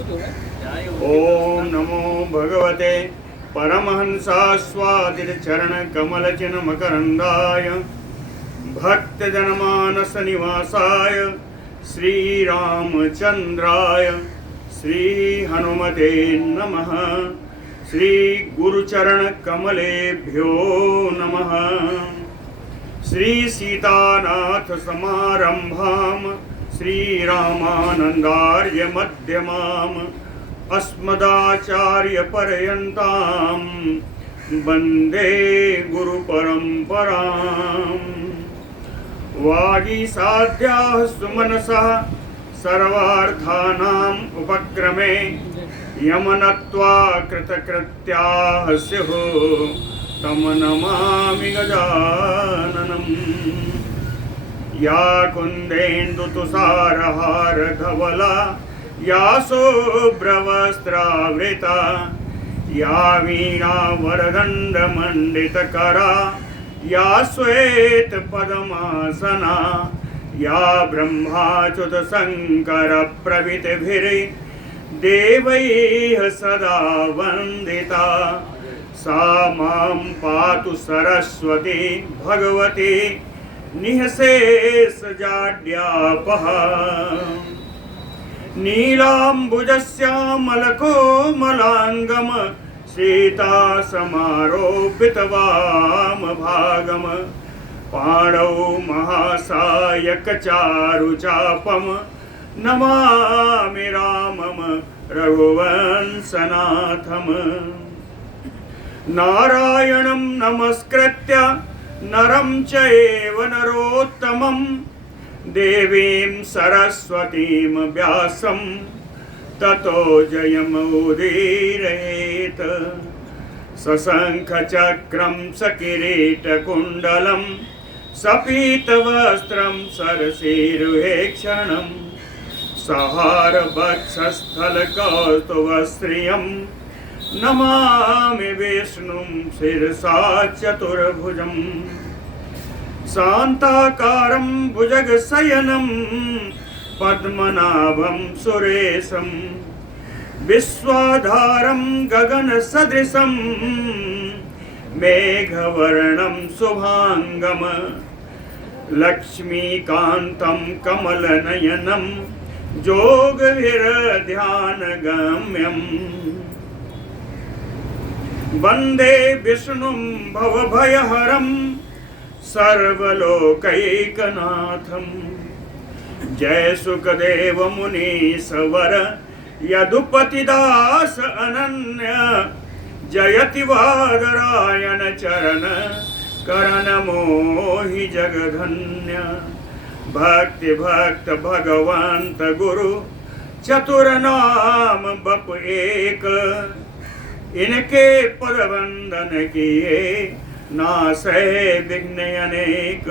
ओम नमो भगवते परमहंसास्वादितचरणकमलचिन्मकरन्दाय भक्तजनमानसनिवासाय श्रीरामचन्द्राय श्रीहनुमते नमः। श्रीगुरुचरणकमलेभ्यो नमः। श्रीसीतानाथसमारम्भां श्रीरामानन्दार्यमध्यमाम् अस्मदाचार्यपर्यन्तां वन्दे गुरुपरम्पराम्। वागीसाध्याः सुमनसः सर्वार्थानाम् उपक्रमे यमनत्वा कृतकृत्याः स्युः तं नमामि गजाननम्। या कुन्देन्दुतुषारहारधवला या शुभ्रवस्त्रावृता या वीणावरदण्डमण्डितकरा या श्वेतपद्मासना या ब्रह्माच्युतशङ्करप्रभृतिभिर्देवैः सदा वन्दिता सा मां पातु सरस्वती भगवती निःशेषजाड्यापहा। नीलाम्बुजश्यामलकोमलाङ्गम् सीतासमारोपितवामभागम् पाणौ महासायकचारुचापम् नमामि रामम् रघुवंशनाथम्। नारायणं नमस्कृत्य नरं चैव नरोत्तमं देवीं सरस्वतीं व्यासं ततो जयमुदीरयेत्। सशङ्खचक्रं सकिरीटकुण्डलं सपीतवस्त्रं सरसीरुहेक्षणं सहारवक्षस्थलकौस्तुभश्रियं नमामि विष्णुं शिरसा चतुर्भुजं। शान्ताकारं भुजगशयनं पद्मनाभं सुरेशं विश्वाधारं गगनसदृशं मेघवर्णं शुभांगं लक्ष्मीकान्तं कमलनयनं योगविरध्यानगम्यम्। वन्दे विष्णुं भवभयहरं सर्वलोकैकनाथं। जय सुखदेव मुनीश्वर यदुपतिदास अनन्य जयति वादरायण चरण करण मोहि जगधन्य। भक्ति भक्त भगवंत गुरु चतुर नाम बप एक इनके पद वंदन किए नासै विघ्न अनेक।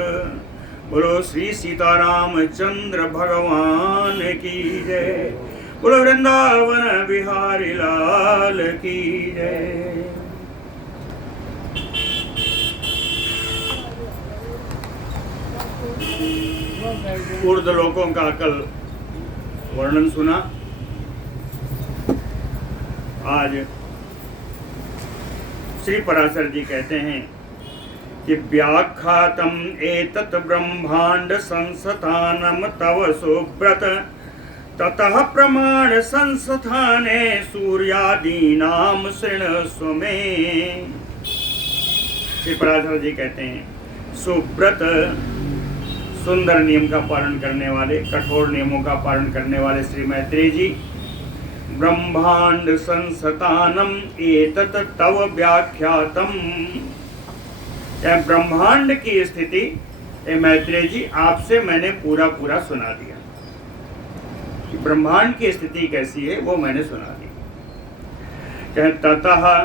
बोलो श्री सीतारामचंद्र भगवान की जय। बोलो वृंदावन बिहारी लाल की जय। ऊर्ध्व लोकों का कल वर्णन सुना। आज श्री पराशर जी कहते हैं कि व्याख्यातम एतत् ब्रह्मांड संस्थानम तव सुब्रत ततः प्रमाण संस्थाने सूर्यादीनाम शृणस्व मे। श्री पराशर जी कहते हैं सुब्रत सुंदर नियम का पालन करने वाले, कठोर नियमों का पालन करने वाले श्री मैत्रेय जी, ब्रह्मांड संस्थानम एतत् तव व्याख्यातम, ब्रह्मांड की स्थिति मैत्रेय जी आपसे मैंने पूरा पूरा सुना दिया। ब्रह्मांड की स्थिति कैसी है वो मैंने सुना दी। ततः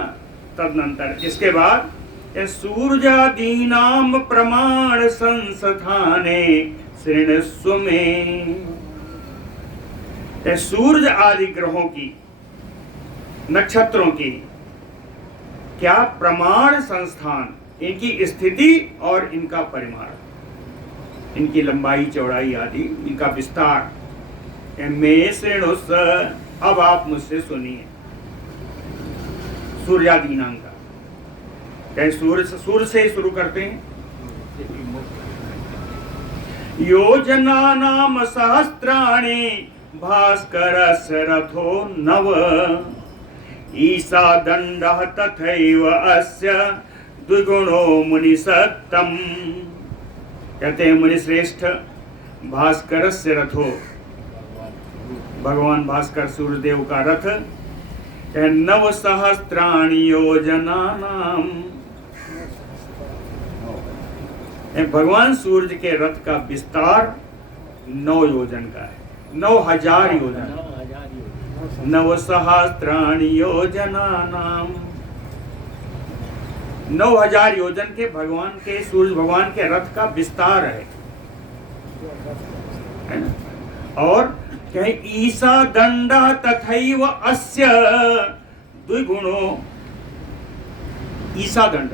तदनंतर इसके बाद सूर्यादीनाम प्रमाण संस्थाने शृणस्व मे। सूर्य आदि ग्रहों की, नक्षत्रों की क्या प्रमाण संस्थान, इनकी स्थिति और इनका परिमाण, इनकी लंबाई चौड़ाई आदि, इनका विस्तार। मे शृणुष अब आप मुझसे सुनिए सूर्यादि दिनांक का। कहीं सूर्य से शुरू करते हैं। योजना नाम सहस्त्राणि भास्करस्य रथो नव ईसा दंडः तथैव अस्य द्विगुणो मुनिसत्तम। कहते हैं मुनि श्रेष्ठ, भास्करस्य रथो, भगवान भास्कर सूर्यदेव का रथ, नव सहस्त्राणि योजना नाम। भगवान सूर्य के रथ का विस्तार 9 योजन का है, 9000 योजन। नव सहस्त्राणि योजना नाम, 9000 योजन के भगवान के, सूर्य भगवान के रथ का विस्तार है ना? और कहीं ईसा दंडा तथैव अस्य द्विगुणो। ईसा दंड,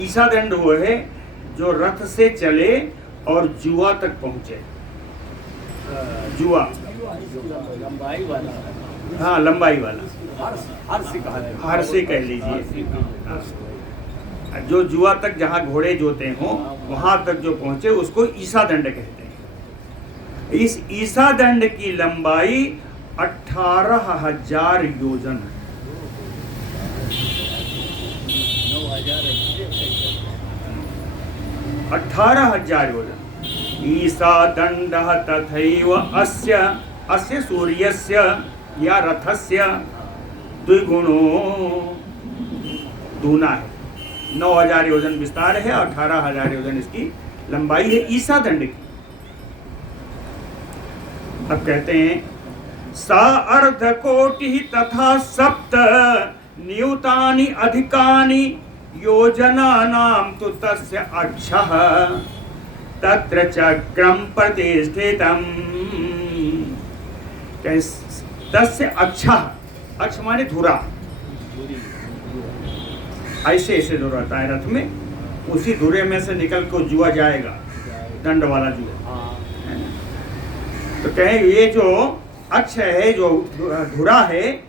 ईसा दंड वो है जो रथ से चले और जुआ तक पहुंचे। जुआ लंबाई वाला, हाँ लंबाई वाला, हर से कह लीजिए। जो जुआ तक जहाँ घोड़े जोते हों वहां तक जो पहुंचे उसको ईसा दंड कहते हैं। इस ईसा दंड की लंबाई 18,000 योजन है। 18,000 योजन। ईसा दंडः तथैव अस्य, अस्य सूर्यस्य या रथस्य द्विगुणो, दूना है। 9,000 योजन विस्तार है, 18,000 योजन इसकी लंबाई है ईसा दंड की। अब कहते हैं सा अर्धकोटि तथा सप्त नियुतानि अधिकानि योजनानां तु तस्य अक्षः तत्र चक्रं प्रतिष्ठितम्। तस्य अक्षः, अक्ष माने धुरा, ऐसे ऐसे धुरा होता है रथ में, उसी धुरे में से निकल को जुआ जाएगा, दंड वाला जुआ। तो कहें ये जो अक्ष है, जो धुरा है,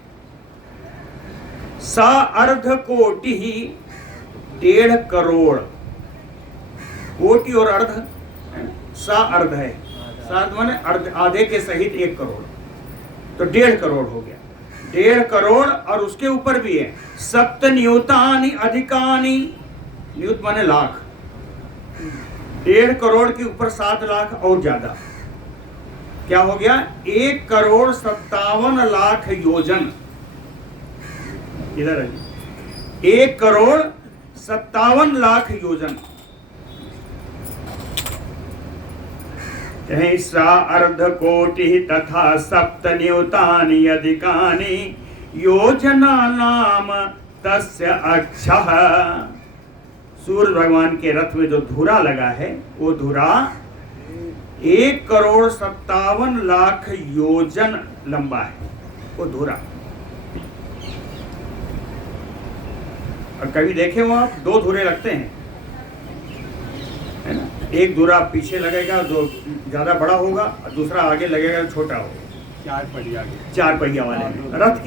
सा अर्ध कोटि ही 1.5 करोड़। कोटि और अर्ध, सा अर्ध है, सा अर्ध माने अर्ध, आधे के सहित 1 करोड़, तो 1.5 करोड़ हो गया। 1.5 करोड़ और उसके ऊपर भी है सप्त नियुतानि अधिकानि, नियुत माने लाख, 1.5 करोड़ के ऊपर 7 लाख और ज्यादा, क्या हो गया 1,57,00,000 योजन। इधर है 1,57,00,000 योजन। सा अर्ध कोटि तथा सप्त नियुतानि अधिकानि योजना नाम तस्य अक्षः। सूर्य भगवान के रथ में जो धुरा लगा है वो धुरा 1,57,00,000 योजन लंबा है वो धुरा। और कभी देखे हो आप, 2 धुरे लगते हैं, है ना? एक धुरा पीछे लगेगा जो ज्यादा बड़ा होगा और दूसरा आगे लगेगा जो छोटा होगा। 4 पहिया वाले में रथ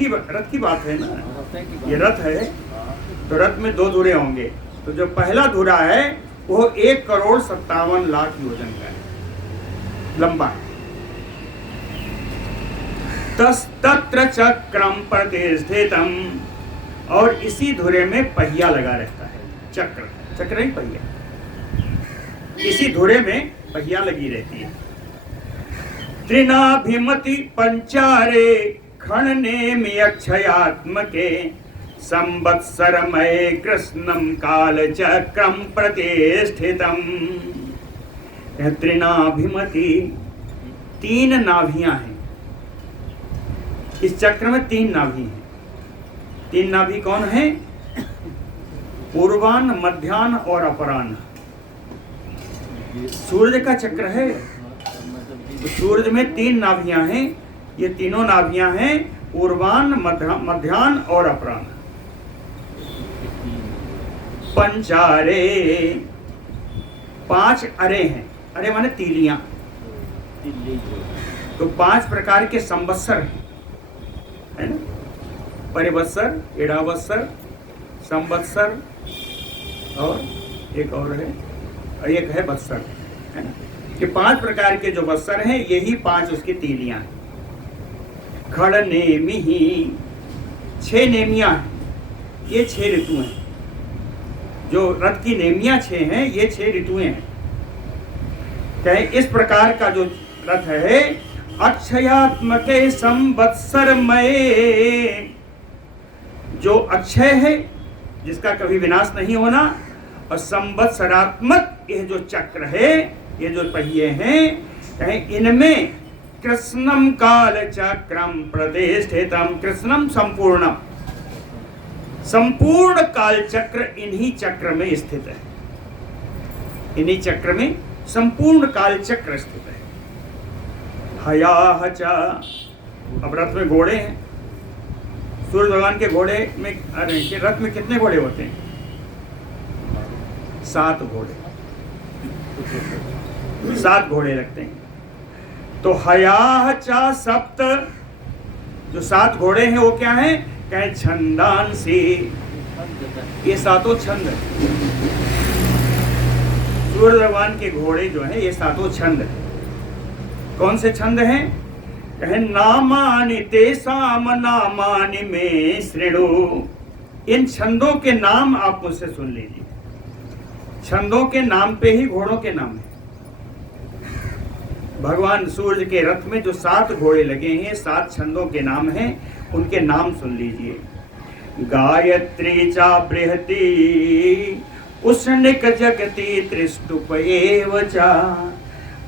की बात है ना, ये रथ है तो रथ में 2 धुरे होंगे। तो जो पहला धुरा है वो 1,57,00,000 योजन का है, लंबा। तत्र चक्रम प्रतिष्ठितम, और इसी धुरे में पहिया लगा रहता है। चक्र ही पहिया, इसी धुरे में पहिया लगी रहती है। त्रिनाभिमति पंचारे खणने अक्षयात्मके संवत्सरमय कृष्णम काल चक्रम प्रतिष्ठितम। त्रिनाभिमति, 3 नाभियां हैं इस चक्र में। 3 नाभि हैं। 3 नाभि कौन है? पूर्वान्न, मध्याह्न और अपराह्न। सूर्य का चक्र है तो सूर्य में 3 नाभियां हैं। ये तीनों नाभियां हैं पूर्वान्न, मध्याह्न और अपराह्न। पंचारे, 5 अरे हैं। अरे माने तीलियां। तो 5 प्रकार के संवत्सर हैं। है ना, परिवत्सर, इड़ावत्सर, संवत्सर और एक और है, एक है वत्सर, है ना। ये 5 प्रकार के जो वत्सर हैं यही 5 उसकी तीलियां हैं। खड़ नेमि ही 6 नेमियां हैं, ये 6 ऋतु हैं। जो रथ की नेमियां 6 हैं ये 6 ऋतुएं हैं। कहे इस प्रकार का जो रथ है अक्षयात्मके संवत्सरमय, जो अक्षय है जिसका कभी विनाश नहीं होना, और संवत्सरात्मक यह जो चक्र है, ये जो पहिए हैं, कहें इनमें कृष्णम काल चक्रम प्रतिष्ठितम, कृष्णम संपूर्णम, संपूर्ण काल चक्र इन्हीं चक्र में स्थित है। इन्हीं चक्र में संपूर्ण काल चक्र स्थित है। हयाह च, अब रथ में घोड़े हैं। सूर्य भगवान के घोड़े में, अरे रथ में कितने घोड़े होते हैं? 7 घोड़े, 7 घोड़े लगते हैं। तो हयाह च सप्त, जो 7 घोड़े हैं वो क्या है? कहे छंदांसी, ये 7 छंद है। सूर्य भगवान के घोड़े जो है ये 7 छंद है। कौन से छंद हैं? कहे नामानि तेसाम नामानि में श्रेणु, इन छंदों के नाम आप मुझसे सुन लीजिए। छंदों के नाम पे ही घोड़ों के नाम है। भगवान सूर्य के रथ में जो 7 घोड़े लगे हैं 7 छंदों के नाम हैं, उनके नाम सुन लीजिए। गायत्री चा बृहति उष्णिक जगति त्रिष्टुप एव चा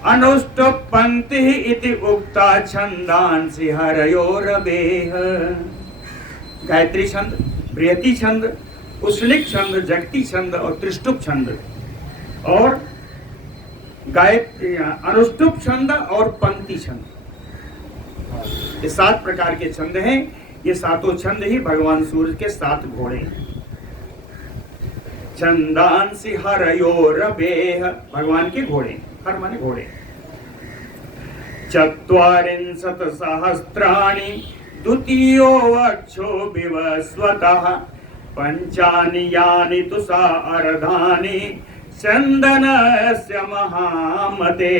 अनुष्टुप पंक्ति इति उक्ता छंदांसि हरयोरवेह। गायत्री छंद, बृहति छंद, उष्णिक छंद, जगति छंद और त्रिष्टुप छंद, और गायत्री अनुष्टुप छंद और पंक्ति छंद, ये 7 प्रकार के छंद हैं। ये 7 छंद ही भगवान सूर्य के 7 घोड़े हैं। छंदांसि हरयोरवेह, भगवान के घोड़े, हर माने घोड़े। 44 सहस्राणि द्वितीयो अक्षो विवस्वतः, पंचानि यानि तुषा अर्धानि चंदनस्य महामते।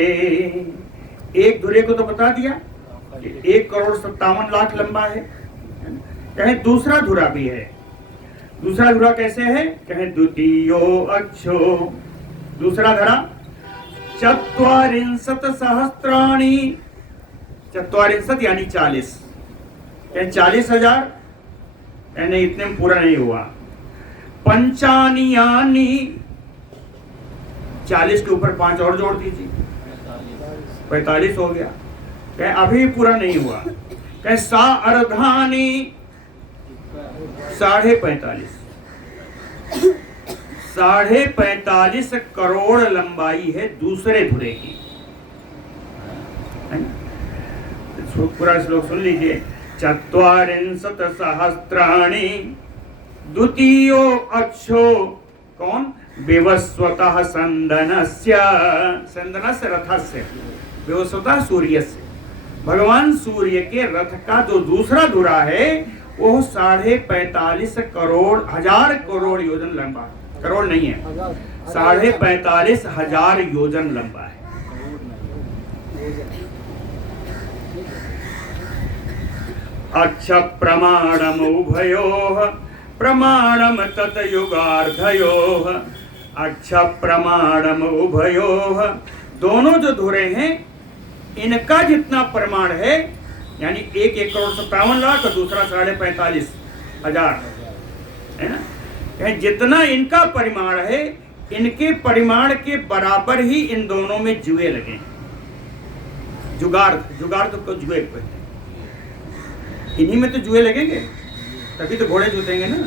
एक धुरे को तो बता दिया, 1,57,00,000 लंबा है। कहे दूसरा धुरा भी है। दूसरा धुरा कैसे है? कहे द्वितीयो अक्षो, दूसरा धरा 44 सहस्राणि, 44 यानी 40, 40,000, यानी इतने में पूरा नहीं हुआ। पंचानी यानी 40 के ऊपर 5 और जोड़ दीजिए, 45 हो गया। कहे अभी पूरा नहीं हुआ। कहे सा अर्धानी 45.5, 45.5 करोड़ लंबाई है दूसरे धुरे की। पूरा श्लोक सुन लीजिए। 44 सहस्राणि द्वितीयो अक्षो, कौन? विवस्वतः संदनस्य, संदनस्य रथस्य, विवस्वतः सूर्यस्य, भगवान सूर्य के रथ का जो दूसरा धुरा है वो 45.5 करोड़, 1000 करोड़ योजन लंबा, करोड़ नहीं है, 45,500 योजन लंबा है। अक्ष प्रमाणम उभयोः प्रमाणम तत युगार्धयोः, अक्ष प्रमाणम उभयोः, दोनों जो धुरे हैं इनका जितना प्रमाण है, यानी 1,57,00,000 और दूसरा 45,500 है ना, यानी जितना इनका परिमाण है, इनके परिमाण के बराबर ही इन दोनों में जुए लगे हैं। जुगार्ध, जुगार्ध को जुए कहते हैं। इन्हीं में तो जुए लगेंगे, तभी तो घोड़े जुतेंगे ना।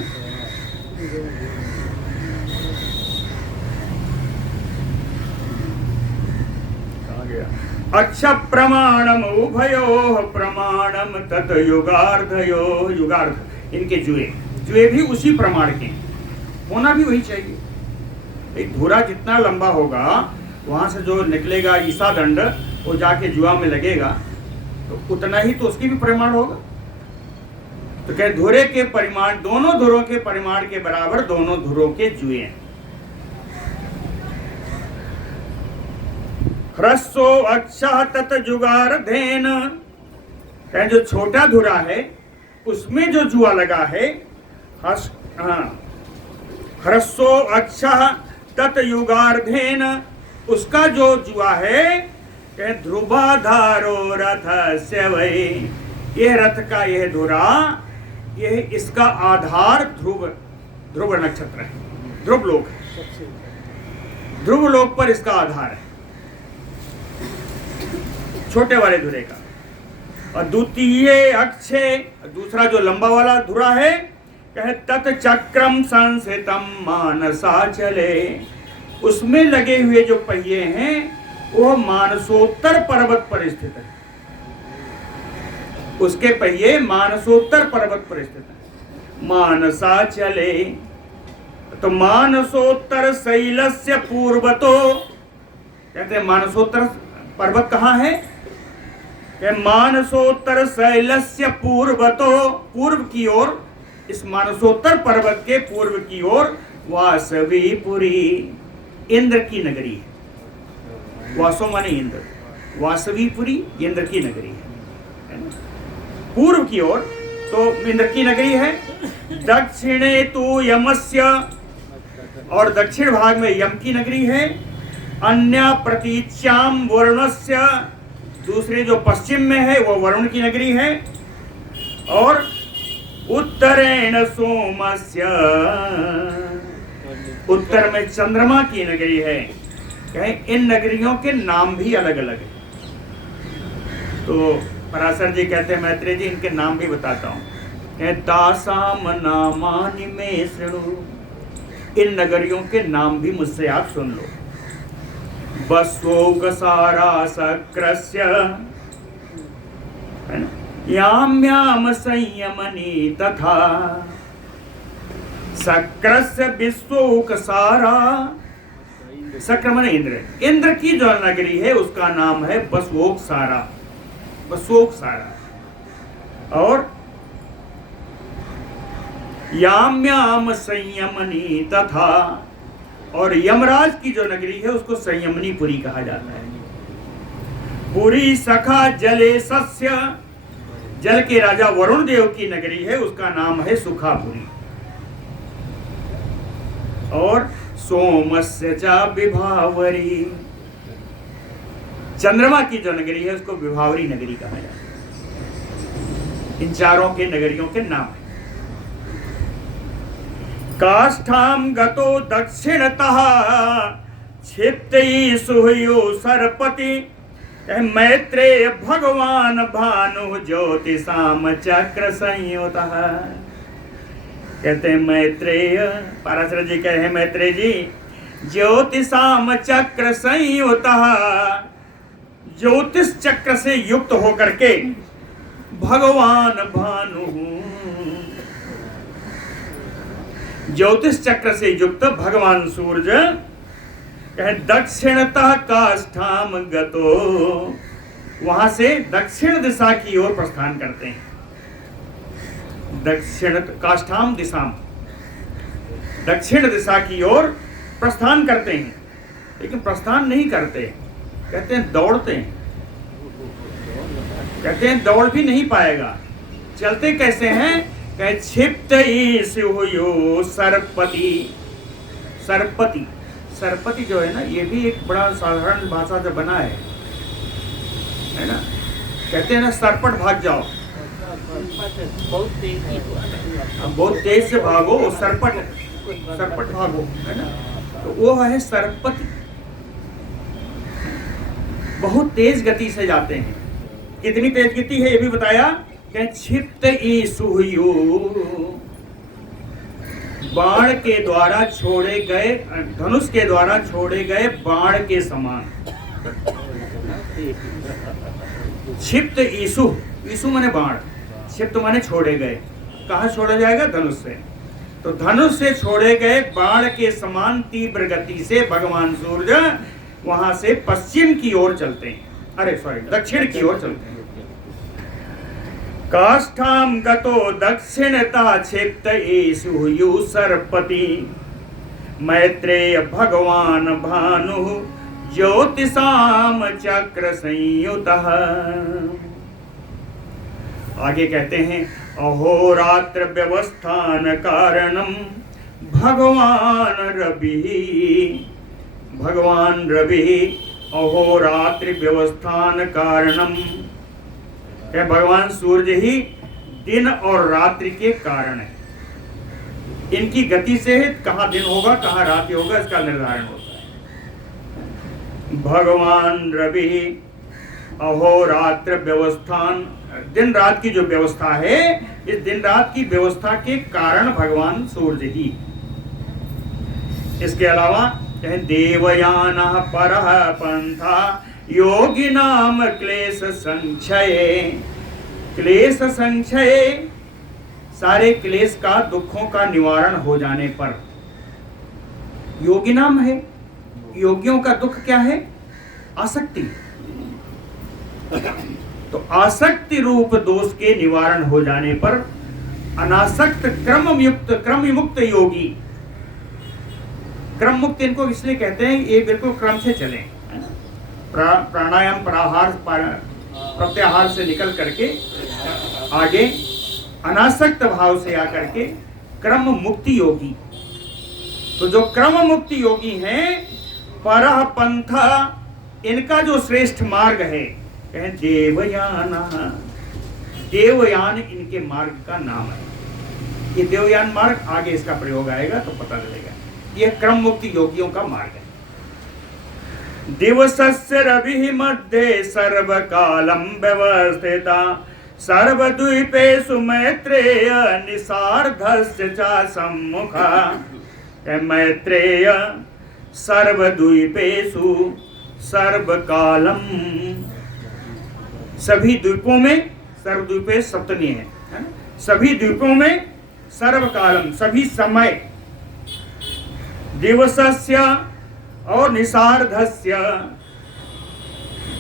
अच्छा प्रमाणम उभयोः प्रमाणम तत युगार्धयोः, युगार्ध इनके जुए, जुए भी उसी प्रमाण के होना भी वही चाहिए। एक धुरा जितना लंबा होगा वहां से जो निकलेगा ईसा दंड वो जाके जुआ में लगेगा, तो उतना ही तो उसकी भी प्रमाण होगा। तो कहे धुरे के परिमाण, दोनों धुरों के परिमाण के बराबर दोनों धुरों के जुए हैं। ह्रस्वो अक्षः तत जुगार्धेन, कहे जो छोटा धुरा है उसमें जो जुआ लगा है, ह्रस्वो अक्षः तत युगार्धेन, उसका जो जुआ है, कहे ध्रुवाधारो रथस्य वै, ये रथ का यह धुरा, यह इसका आधार ध्रुव नक्षत्र है, ध्रुव लोक है, ध्रुव लोक पर इसका आधार है छोटे वाले धुरे का। और द्वितीय अक्षय, दूसरा जो लंबा वाला धुरा है, कहे तत् चक्रम संस्थितम मानसा चले, उसमें लगे हुए जो पहिए हैं वो मानसोत्तर पर्वत पर स्थित है, उसके पहिए मानसोत्तर पर्वत पर स्थित है। मानसा चले, तो मानसोत्तर शैलस्य पूर्वतो, कहते हैं मानसोत्तर पर्वत कहाँ है, मानसोत्तर शैलस्य पूर्वतो, पूर्व की ओर, इस मानसोत्तर पर्वत के पूर्व की ओर वासवीपुरी, इंद्र की नगरी है। वासो माने इंद्र, वासवीपुरी इंद्र की नगरी है ना? पूर्व की ओर तो इंद्र की नगरी है। दक्षिणे तो यमस्य, और दक्षिण भाग में यम की नगरी है। अन्य प्रतीच्याम वरुणस्य, दूसरे जो पश्चिम में है वो वरुण की नगरी है। और उत्तरेण सोमस्य, उत्तर में चंद्रमा की नगरी है। कहें इन नगरियों के नाम भी अलग अलग है। तो पराशर जी कहते हैं मैत्रेय जी इनके नाम भी बताता हूँ। तासाम नामानि मे शृणु, इन नगरियों के नाम भी मुझसे आप सुन लो। बस्वोकसारा सक्रस्य, है ना, याम्याम संयमनी तथा, सक्रस्य विश्वोकसारा, सक्र माने इंद्र, इंद्र की जो नगरी है उसका नाम है बस्वोकसारा, बस्वोकसारा। और याम्याम संयमनी तथा, और यमराज की जो नगरी है उसको संयमनी पुरी कहा जाता है। पुरी सखा जले सस्य, जल के राजा वरुण देव की नगरी है, उसका नाम है सुखापुरी। और सोमस्य च विभावरी, चंद्रमा की जो नगरी है उसको विभावरी नगरी कहा जाता है। इन चारों के नगरियों के नाम है। काष्ठाम गतो दक्षिणतः क्षिप्तई सुहयो सरपति, मैत्रेय भगवान भानु ज्योतिषाम चक्र संयुतः। कहते हैं मैत्रेय, पराशर जी कहे हैं मैत्रेय जी, ज्योतिषाम चक्र संयुतः, ज्योतिष चक्र से युक्त होकर के भगवान भानु, ज्योतिष चक्र से युक्त भगवान सूर्य, कहे दक्षिणतः काष्ठाम गतो, वहां से दक्षिण दिशा की ओर प्रस्थान करते हैं। दक्षिण काष्ठाम दिशाम, दक्षिण दिशा की ओर प्रस्थान करते हैं। लेकिन प्रस्थान नहीं करते, कहते हैं दौड़ते हैं। कहते हैं दौड़ भी नहीं पाएगा, चलते कैसे हैं, कहे क्षिप्त यो सरपति। सरपति, सरपति जो है ना, ये भी एक बड़ा साधारण भाषा से बना है ना। कहते हैं ना सरपट भाग जाओ, बहुत तेज से भागो, सरपट, सरपट भागो, है ना। तो वो है सरपति, बहुत तेज गति से जाते हैं। कितनी तेज गति है ये भी बताया, कि क्षिप्त ईसुयो, बाण के द्वारा छोड़े गए, धनुष के द्वारा छोड़े गए बाण के समान। क्षिप्त ईसु, ईसु माने बाण, क्षिप्त माने छोड़े गए। कहाँ छोड़ा जाएगा, धनुष से। तो धनुष से छोड़े गए बाण के समान तीव्र गति से भगवान सूर्य वहां से पश्चिम की ओर चलते हैं, अरे सॉरी दक्षिण की ओर चलते हैं। काष्ठां गतो दक्षिणता क्षिप्त एषु सरपति मैत्रेय भगवान भानु ज्योतिषाम चक्र संयुतः। आगे कहते हैं अहोरात्र व्यवस्थान कारणम भगवान रवि अहोरात्र व्यवस्थान कारणम। भगवान सूर्य ही दिन और रात्रि के कारण है। इनकी गति से कहाँ दिन होगा कहाँ रात्रि होगा इसका निर्धारण होता है। भगवान रवि अहोरात्र व्यवस्थान, दिन रात की जो व्यवस्था है इस दिन रात की व्यवस्था के कारण भगवान सूर्य ही। इसके अलावा देवयान परः पंथा योगी नाम क्लेश संक्षय सारे क्लेश का दुखों का निवारण हो जाने पर। योगी नाम है, योगियों का दुख क्या है? आसक्ति। तो आसक्ति रूप दोष के निवारण हो जाने पर अनासक्त क्रम मुक्त योगी। क्रम मुक्त इनको इसलिए कहते हैं ये बिल्कुल क्रम से चलें, प्राणायाम प्राहार प्रत्याहार से निकल करके आगे अनासक्त भाव से आकर के क्रम मुक्ति योगी। तो जो क्रम मुक्ति योगी हैं परः पंथा, इनका जो श्रेष्ठ मार्ग है कहें देवयान इनके मार्ग का नाम है। ये देवयान मार्ग आगे इसका प्रयोग आएगा तो पता चलेगा। ये क्रम मुक्ति योगियों का मार्ग है। दिवसस्य रविः मध्ये सर्वकालं व्यवस्थिता सर्वद्वीपेषु मैत्रेय निसार्धस्य च सम्मुखा। मैत्रेय सर्वद्वीपेषु सर्वकालम, सभी द्वीपों में, सर्वद्वीपे सप्तमी है ना? सभी द्वीपों में सर्वकालम सभी समय, दिवसस्य और निसार्धस्य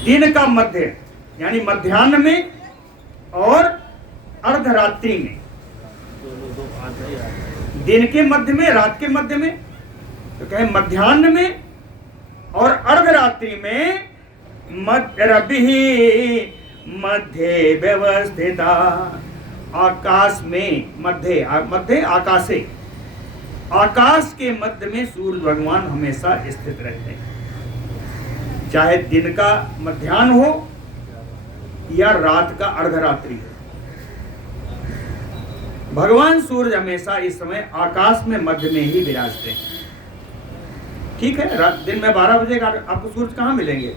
दिन का मध्य यानी मध्याह्न में और अर्धरात्रि में। दिन के मध्य में रात के मध्य में, तो कहें मध्याह्न में और अर्धरात्रि में रवि मध्य व्यवस्थिता, आकाश में मध्य आकाशे, आकाश के मध्य में सूर्य भगवान हमेशा स्थित रहते हैं। चाहे दिन का मध्याह्न हो या रात का अर्धरात्रि हो, भगवान सूर्य हमेशा इस समय आकाश में मध्य में ही विराजते हैं। ठीक है, रात दिन में 12 बजे आपको सूर्य कहाँ मिलेंगे?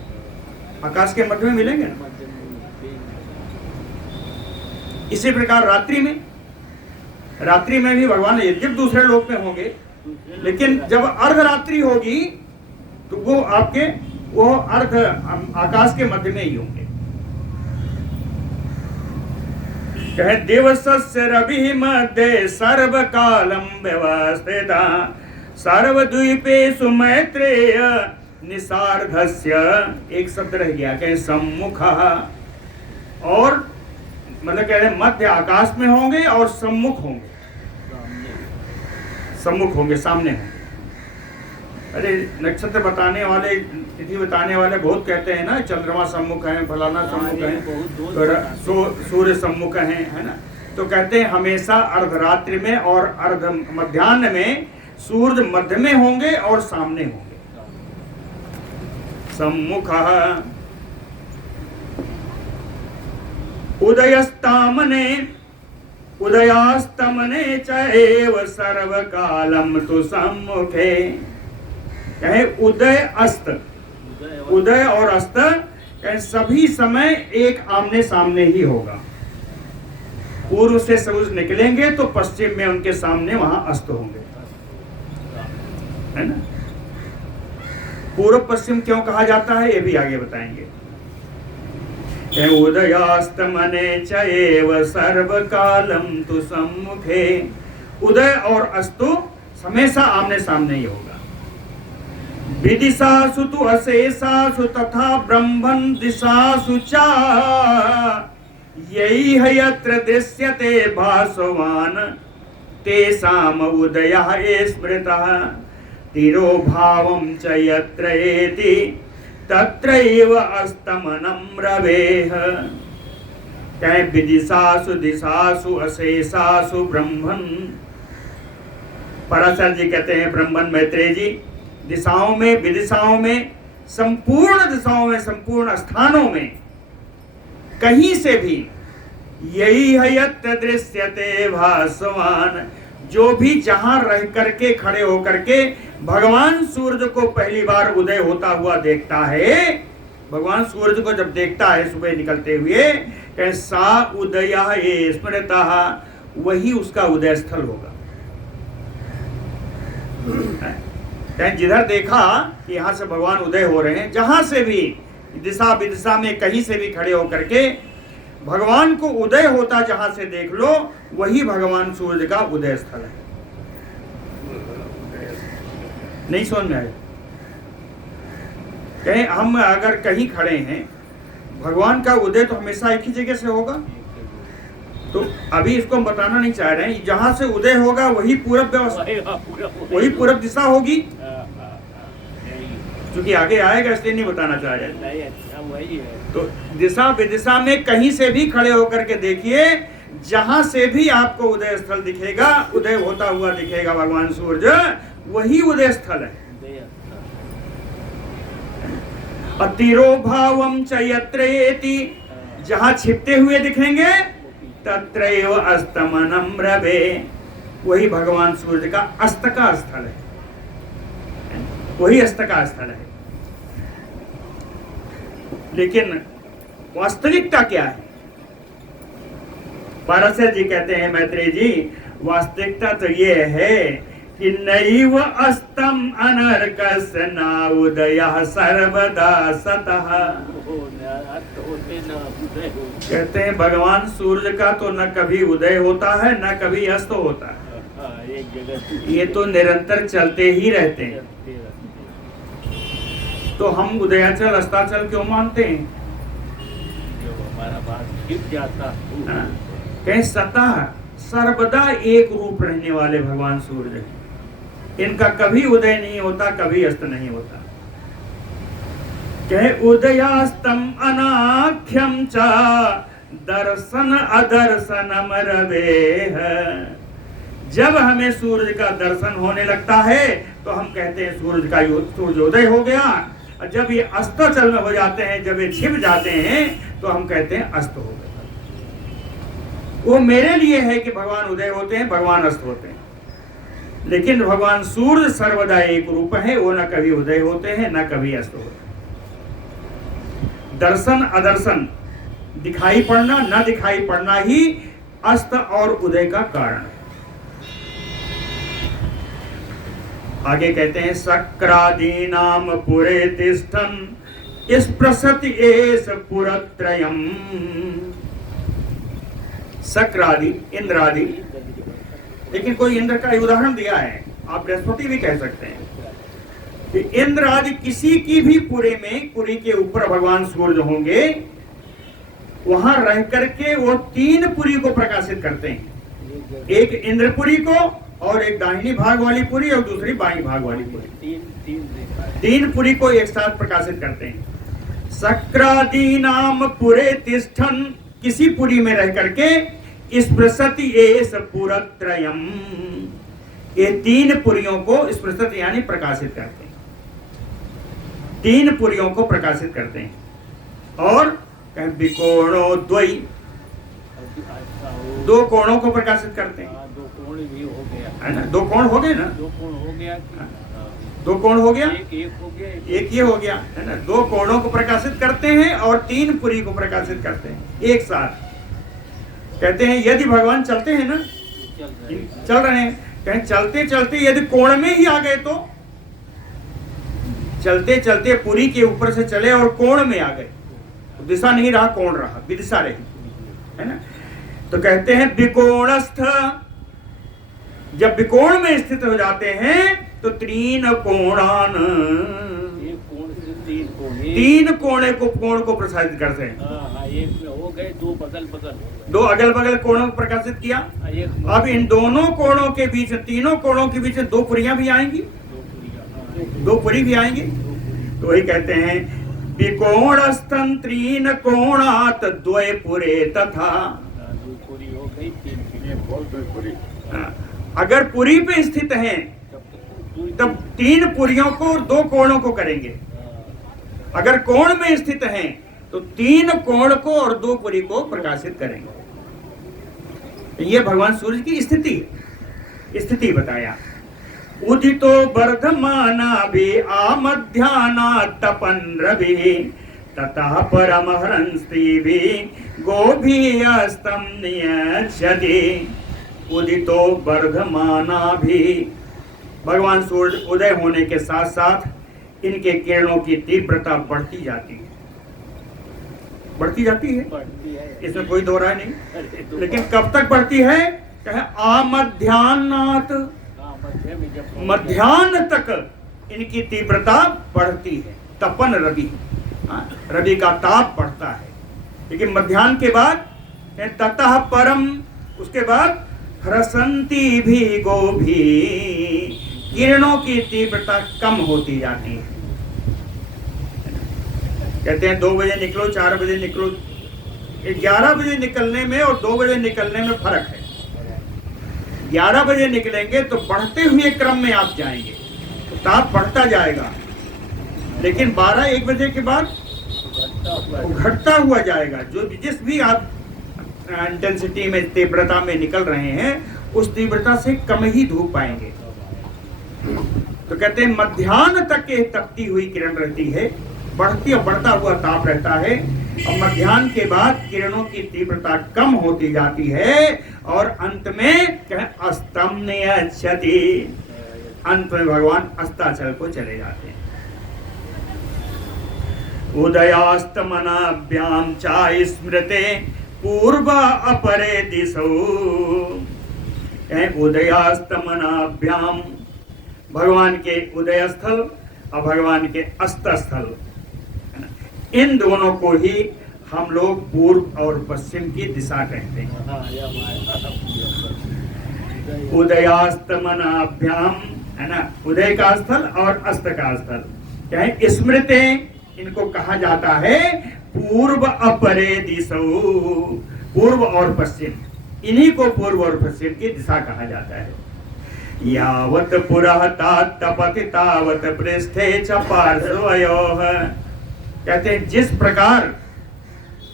आकाश के मध्य में मिलेंगे ना। इसी प्रकार रात्रि में भी भगवान यद्यप दूसरे लोक में होंगे, लेकिन जब अर्धरात्रि होगी तो वो अर्ध आकाश के मध्य में ही होंगे। कहे दिवसस्य रविः मध्ये सर्वकालं व्यवस्थिता सर्वद्वीपेषु मैत्रेय निसार्धस्य, एक शब्द रह गया, कहे सम्मुखः, और मतलब कह रहे मध्य आकाश में होंगे और सम्मुख होंगे, सामने होंगे। अरे नक्षत्र बताने वाले, तिथि बताने वाले बहुत कहते हैं ना, चंद्रमा सम्मुख है, फलाना सम्मुख है, तो सूर्य सम्मुख है ना। तो कहते हैं हमेशा अर्धरात्रि में और अर्ध मध्याह्न में सूर्य मध्य में होंगे और सामने होंगे। सम्मुखः उदयास्तमने चैव सर्वकालम तु सम्मुखे। कहे उदय और अस्त कहे सभी समय एक आमने सामने ही होगा। पूर्व से सूरज निकलेंगे तो पश्चिम में उनके सामने वहां अस्त होंगे, है ना। पूर्व पश्चिम क्यों कहा जाता है ये भी आगे बताएंगे। उदयास्तमने चैव सर्वकालम तु सम्मुखे, उदय और अस्त हमेशा आमने सामने ही होगा। विदिशासु तु अशेषासु तथा ब्रह्मन् दिशासु च, यही है यत्र दृश्यते भासवान तेषाम उदयः स्मृतः तिरोभावं च यत्र एति तत्रैव अस्तमनं रवेः। कहे विदिशासु दिशासु अशेषासु ब्रह्मन्। पराशर जी कहते हैं ब्रह्मन मैत्रेय जी, दिशाओं में विदिशाओं में संपूर्ण दिशाओं में संपूर्ण स्थानों में कहीं से भी यही है यत्र दृश्यते भासवान, जो भी जहां रह करके खड़े होकर के भगवान सूर्य को पहली बार उदय होता हुआ देखता है, भगवान सूर्य को जब देखता है सुबह निकलते हुए, सा उदय स्मृतः, वही उसका उदय स्थल होगा। जिधर देखा कि यहाँ से भगवान उदय हो रहे हैं, जहां से भी दिशा विदिशा में कहीं से भी खड़े होकर के भगवान को उदय होता जहां से देख लो, वही भगवान सूर्य का उदय स्थल है। नहीं समझ में आया? कहीं हम अगर कहीं खड़े हैं, भगवान का उदय तो हमेशा एक ही जगह से होगा। तो अभी इसको हम बताना नहीं चाह रहे हैं, जहां से उदय होगा वही पूरब व्यवस्था, वही पूरब दिशा होगी। क्योंकि आगे आएगा इसलिए नहीं बताना चाह रहे। तो दिशा विदिशा में कहीं से भी खड़े होकर के देखिए, जहां से भी आपको उदय स्थल दिखेगा, उदय होता हुआ दिखेगा भगवान सूर्य, वही उदय स्थल है। अतिरोभावम च यत्र एति, जहां छिपते हुए दिखेंगे तत्रैव अस्तमनं रवे, वही भगवान सूर्य का अस्त का स्थल है, वही अस्त का स्थल है। लेकिन वास्तविकता क्या है? पराशर जी कहते हैं मैत्रेय जी, वास्तविकता तो ये है कि नैव अस्तम अनर्कस्य न उदयः सर्वदा सतः। कहते हैं भगवान सूर्य का तो न कभी उदय होता है न कभी अस्त होता है, ये तो निरंतर चलते ही रहते हैं। तो हम उदयाचल अस्ताचल क्यों मानते हैं? हमारा बात छिप जाता, कहीं सतह सर्वदा एक रूप रहने वाले भगवान सूर्य, इनका कभी उदय नहीं होता, कभी अस्त नहीं होता। कहे उदयास्तम अनाख्यम च दर्शन अदर्शनम रवेह। जब हमें सूर्य का दर्शन होने लगता है तो हम कहते हैं सूर्योदय हो गया, और जब ये अस्ताचल में हो जाते हैं, जब ये छिप जाते हैं, तो हम कहते हैं अस्त हो गया। वो मेरे लिए है कि भगवान उदय होते हैं, भगवान अस्त होते हैं, लेकिन भगवान सूर्य सर्वदा एक रूप है, वो न कभी उदय होते हैं न कभी अस्त होते हैं। दर्शन अदर्शन, दिखाई पड़ना न दिखाई पड़ना ही अस्त और उदय का कारण है। आगे कहते हैं शक्रादीनाम पुरे तिष्ठन् स्पृशति एष पुरत्रयम्। शक्रादि इंद्रादि, लेकिन कोई इंद्र का उदाहरण दिया है, आप बृहस्पति भी कह सकते हैं कि इंद्र आदि किसी की भी पुरी में, पुरी के ऊपर भगवान सूर्य होंगे, वहां रह करके वो तीन पुरी को प्रकाशित करते हैं। एक इंद्रपुरी को, और एक दाहिनी भाग वाली पुरी, और दूसरी बाईं भाग वाली पुरी, तीन पुरी को एक साथ प्रकाशित करते हैं। शक्रादि नाम पुरे तिष्ठन्, किसी पुरी में रह करके स्पृशति एष पुरत्रयम्, ये तीन पुरियों को स्पृशति यानी प्रकाशित करते हैं, तीन पुरियों को प्रकाशित करते हैं। और विकोणो द्वयी, दो कोणों को प्रकाशित करते हैं। दो कोण भी हो गया है ना, दो कोण हो गए ना, दो कोण हो गया, दो कोण हो गया, एक हो गया, एक ये हो गया, है ना। दो कोणों को प्रकाशित करते हैं और तीन पुरी को प्रकाशित करते हैं एक साथ। कहते हैं यदि भगवान चलते हैं ना, चल रहे हैं, कहें चलते चलते यदि कोण में ही आ गए, तो चलते चलते पुरी के ऊपर से चले और कोण में आ गए, तो दिशा नहीं रहा, कोण रहा, विदिशा रही, है ना। तो कहते हैं विकोणस्थ, जब विकोण में स्थित हो जाते हैं तो तीन कोणान, एक कोण से तीन कोण, तीन कोण को प्रसारित करते हैं। हाँ, एक में हो गए, दो बगल बगल हो गए। दो अगल बगल कोणों को प्रकाशित किया। एक अब इन दोनों कोणों के बीच, तीनों कोणों के बीच दो पुरियां भी आएंगी, दो पुरी भी आएंगी। तो वही कहते हैं विकोणस्तन त्रीन कोणात द्वय पुरे तथा। दो पूरी हो गई, तीन पूरी। अगर पुरी पे स्थित हैं तब तीन पुरियों को और दो कोणों को करेंगे। अगर कोण में स्थित हैं तो तीन कोण को और दो पुरी को प्रकाशित करेंगे। ये भगवान सूर्य की स्थिति बताया। उदितो वर्धमाना भी आमध्याना तपन रवि ततः परमहंस्ति भी गोभी अस्तम नियच्छति। उदितो वर्धमाना भी, भगवान सूर्य उदय होने के साथ साथ इनके किरणों की तीव्रता बढ़ती जाती है, इसमें कोई दो राय नहीं। लेकिन कब तक बढ़ती है? कहे आमध्यानात, मध्याह्न तक इनकी तीव्रता बढ़ती है। तपन रवि, रवि का ताप बढ़ता है। लेकिन मध्याह्न के बाद ततः परम, उसके बाद ह्रसंती भी गोभी, किरणों की तीव्रता कम होती जाती है। कहते हैं 2 बजे निकलो, 4 बजे निकलो, 11 बजे निकलने में और 2 बजे निकलने में फर्क है। 11 बजे निकलेंगे तो बढ़ते हुए क्रम में आप जाएंगे, तो ताप बढ़ता जाएगा। लेकिन 12-1 बजे के बाद घटता हुआ जाएगा। जो जिस भी आप इंटेंसिटी में, तीव्रता में निकल रहे हैं, उस तीव्रता से कम ही धूप पाएंगे। तो कहते हैं मध्याह्न तक ये तपती हुई किरण रहती है, बढ़ती और बढ़ता हुआ ताप रहता है। और मध्याह्न के बाद किरणों की तीव्रता कम होती जाती है और अंत में अस्तम नियच्छति, अंत में भगवान अस्ताचल को चले जाते हैं। उदयास्तमनाभ्याम चा स्मृते पूर्व अपरे दिशो। उदयास्तमनाभ्याम, भगवान के उदय स्थल और भगवान के अस्त स्थल, इन दोनों को ही हम लोग पूर्व और पश्चिम की दिशा कहते हैं। उदयास्तमनाभ्याम है ना, उदय का स्थल और अस्त का स्थल क्या है? स्मृते, इनको कहा जाता है पूर्व अपरे दिशो, पूर्व और पश्चिम, इन्हीं को पूर्व और पश्चिम की दिशा कहा जाता है। यावत पुरः तपति तावत पृष्ठे च पार्श्वयोः। कहते हैं जिस प्रकार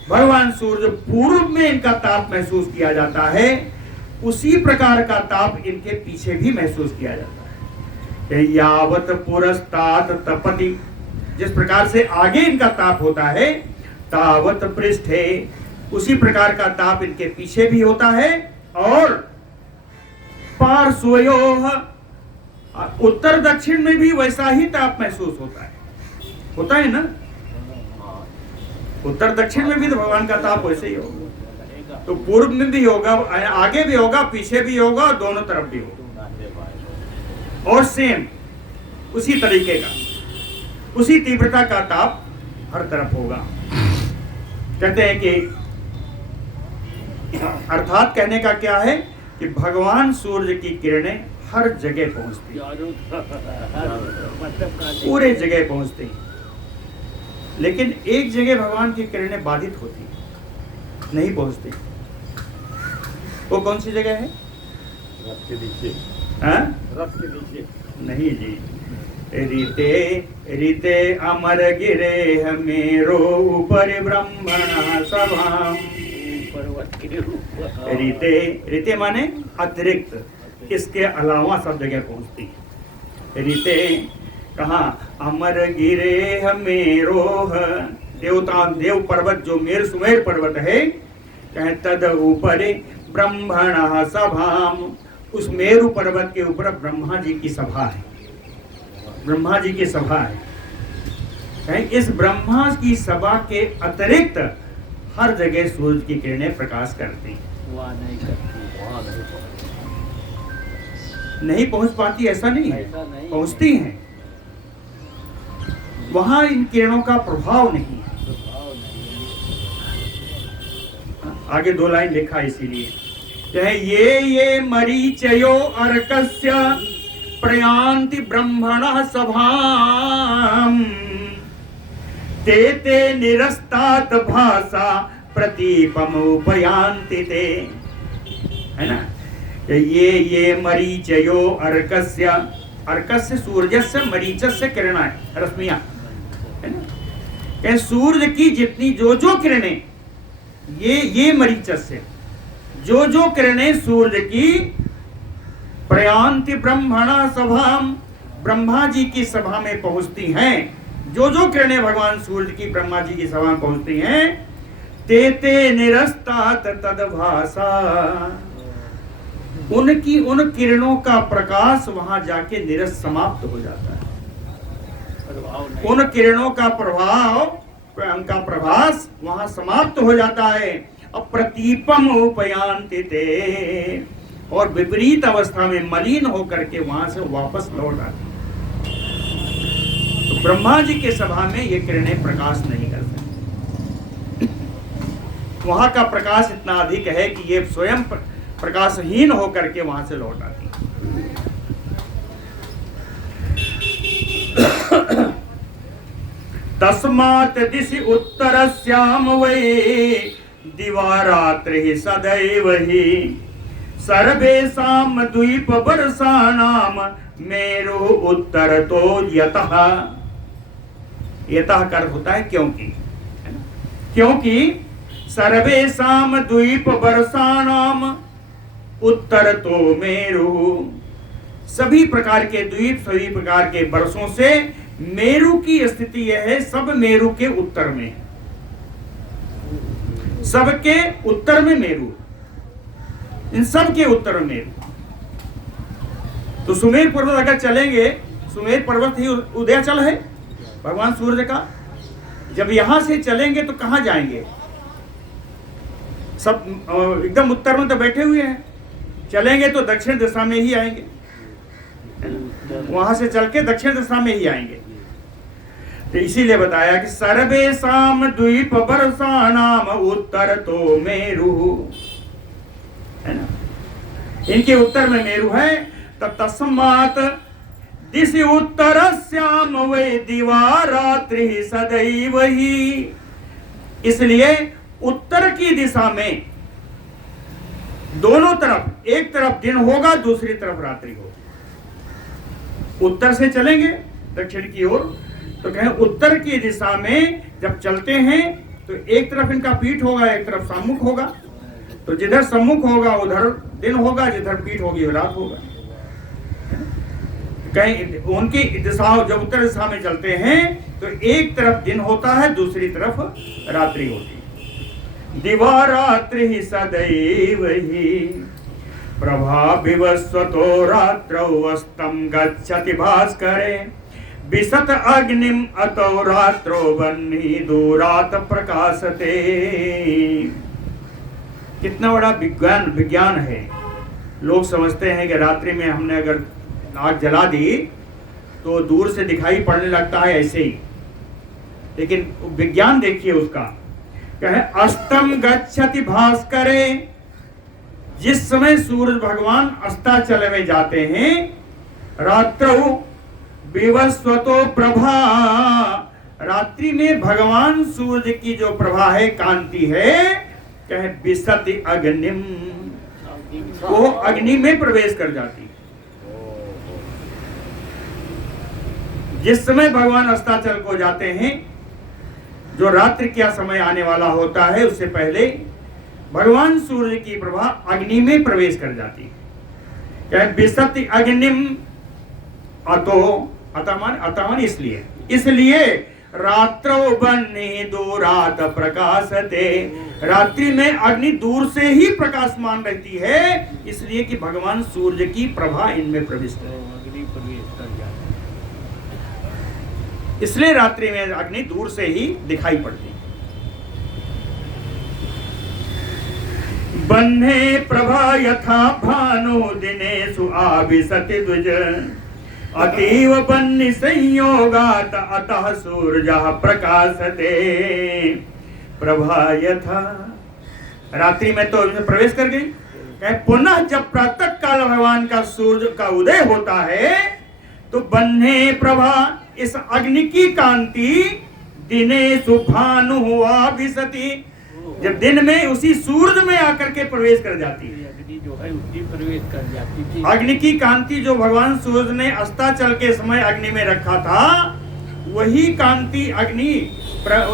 भगवान सूर्य पूर्व में इनका ताप महसूस किया जाता है, उसी प्रकार का ताप इनके पीछे भी महसूस किया जाता है। यावत पुरस्तात तपति, जिस प्रकार से आगे इनका ताप होता है, तावत पृष्ठे, उसी प्रकार का ताप इनके पीछे भी होता है। और पार्श्वयोः, उत्तर दक्षिण में भी वैसा ही ताप महसूस होता है ना। उत्तर दक्षिण में भी तो भगवान का ताप वैसे ही होगा। तो पूर्व में भी होगा, आगे भी होगा, पीछे भी होगा, और दोनों तरफ भी होगा। और सेम उसी तरीके का, उसी तीव्रता का ताप हर तरफ होगा। कहते हैं कि अर्थात कहने का क्या है कि भगवान सूर्य की किरणें हर जगह पहुंचती हैं, पूरे जगह पहुंचती हैं। लेकिन एक जगह भगवान की किरणें बाधित होती हैं, नहीं पहुंचती। वो कौन सी जगह है? रथ के नीचे। रथ के नीचे नहीं जी। रीते रीते अमर गिरे मेरो ऊपर ब्रह्मणा सभाम। रीते, रीते माने अतिरिक्त, इसके अलावा सब जगह पहुंचती है। रीते कहा? अमर गिरे मेरो, देवता देव पर्वत जो मेर सुमेर पर्वत है, कहे तद ऊपर ब्रह्मणा सभाम, उस मेरु पर्वत के ऊपर ब्रह्मा जी की सभा है। ब्रह्मा जी की सभा है। इस ब्रह्मा की सभा के अतिरिक्त हर जगह सूरज की किरणें प्रकाश करती हैं। नहीं पहुंच पाती, ऐसा नहीं है, पहुंचती हैं। वहां इन किरणों का प्रभाव नहीं है। आगे 2 लाइन लिखा इसीलिए कहे ये मरीचयो अर्कस्य प्रयान्ति ब्रह्मणः सभाम ते निरस्तात भासा प्रतीपमुपयान्ति ते, है ना। ये मरीचयो अर्कस्य, अर्कस्य सूर्यस्य, मरीचस्य किरणा रश्मियां, है ना। कहे सूर्य की जितनी जो किरणें, ये मरीचस्य, जो किरणें सूर्य की प्रयान्ति ब्रह्मणा सभाम, ब्रह्मा जी की सभा में पहुंचती हैं, जो किरणें भगवान सूर्य की ब्रह्मा जी की सभा में पहुंचती हैं, ते निरस्तात तदभासा, उनकी उन किरणों का प्रकाश वहां जाके निरस्त समाप्त हो जाता है। उन किरणों का प्रभाव, उनका प्रभास वहां समाप्त हो जाता है। अप्रतीपम उपयांति ते, और विपरीत अवस्था में मलिन होकर के वहां से वापस लौट आते। तो ब्रह्मा जी के सभा में ये किरणें प्रकाश नहीं कर सकती। वहां का प्रकाश इतना अधिक है कि ये स्वयं प्रकाशहीन होकर के वहां से लौट आती। तस्मात् दिशि उत्तरस्याम वै दिवारात्रि सदैव ही सर्वेषां द्वीप वर्षाणाम मेरु उत्तर तो यतः। यतः कर होता है क्योंकि, क्योंकि सर्वेषां द्वीप वर्षाणाम उत्तर तो मेरु, सभी प्रकार के द्वीप, सभी प्रकार के वर्षों से मेरु की स्थिति यह है, सब मेरु के उत्तर में, सबके उत्तर में मेरु, इन सब के उत्तर में मेरु। तो सुमेर पर्वत अगर चलेंगे, सुमेर पर्वत ही उदयाचल है भगवान सूर्य का, जब यहां से चलेंगे तो कहां जाएंगे? सब एकदम उत्तर में तो बैठे हुए हैं, चलेंगे तो दक्षिण दिशा में ही आएंगे, वहां से चल के दक्षिण दिशा में ही आएंगे। तो इसीलिए बताया कि सर्वेषां द्वीप वर्षाणाम उत्तर तो मेरु, है ना, इनके उत्तर में मेरु है। तस्मात् दिशि उत्तरस्याम वै दिवारात्रि सदैव ही, इसलिए उत्तर की दिशा में दोनों तरफ, एक तरफ दिन होगा, दूसरी तरफ रात्रि होगी। उत्तर से चलेंगे दक्षिण की ओर, तो कहें उत्तर की दिशा में जब चलते हैं तो एक तरफ इनका पीठ होगा, एक तरफ सम्मुख होगा। तो जिधर सम्मुख होगा उधर दिन होगा, जिधर पीठ होगी रात होगा। कहीं उनकी दिशाओं, जब उत्तर दिशा में चलते हैं तो एक तरफ दिन होता है, दूसरी तरफ रात्रि होती है। दिवारात्रि ही सदैव ही प्रभा विवस्वतो रात्रौ अस्तम गच्छति भास्करे विशत अग्निम अतो रात्रो बन्ही दूरात प्रकाशते। कितना बड़ा विज्ञान है। लोग समझते हैं कि रात्रि में हमने अगर आग जला दी तो दूर से दिखाई पड़ने लगता है, ऐसे ही, लेकिन विज्ञान देखिए उसका। कहे अस्तम गच्छति भास्करे, जिस समय सूरज भगवान अस्ताचल में जाते हैं, रात्रौ विवस्वतो प्रभा, रात्रि में भगवान सूर्य की जो प्रभा है, कांति है, कहे विशति अग्निम, वो अग्नि में प्रवेश कर जाती है। जिस समय भगवान अस्ताचल को जाते हैं, जो रात्रि क्या समय आने वाला होता है, उससे पहले भगवान सूर्य की प्रभा अग्नि में प्रवेश कर जाती है। क्या विशति अग्निम अतो, अतमान इसलिए रात्रो बन्ही दूरात प्रकाशते, रात्रि में अग्नि दूर से ही प्रकाशमान रहती है, इसलिए कि भगवान सूर्य की प्रभा इनमें प्रविष्ट है, इसलिए रात्रि में अग्नि दूर से ही दिखाई पड़ती है। बन्हे प्रभा यथा भानु दिनेषु आविशति द्विज अतीव बन्नि संयोगात अतः सूर्यः प्रकाशते प्रभा यथा। रात्रि में तो प्रवेश कर गई। पुनः जब प्रातः काल भगवान का सूर्य का उदय होता है तो बन्हे प्रभा, इस अग्नि की कांति दिनेषु भानु हुआ विसति, जब दिन में उसी सूर्य में आकर के प्रवेश कर जाती है। अग्नि जो है उसी प्रवेश कर जाती थी। अग्नि की कांति जो भगवान सूर्य ने अस्ताचल के समय अग्नि में रखा था, वही कांति अग्नि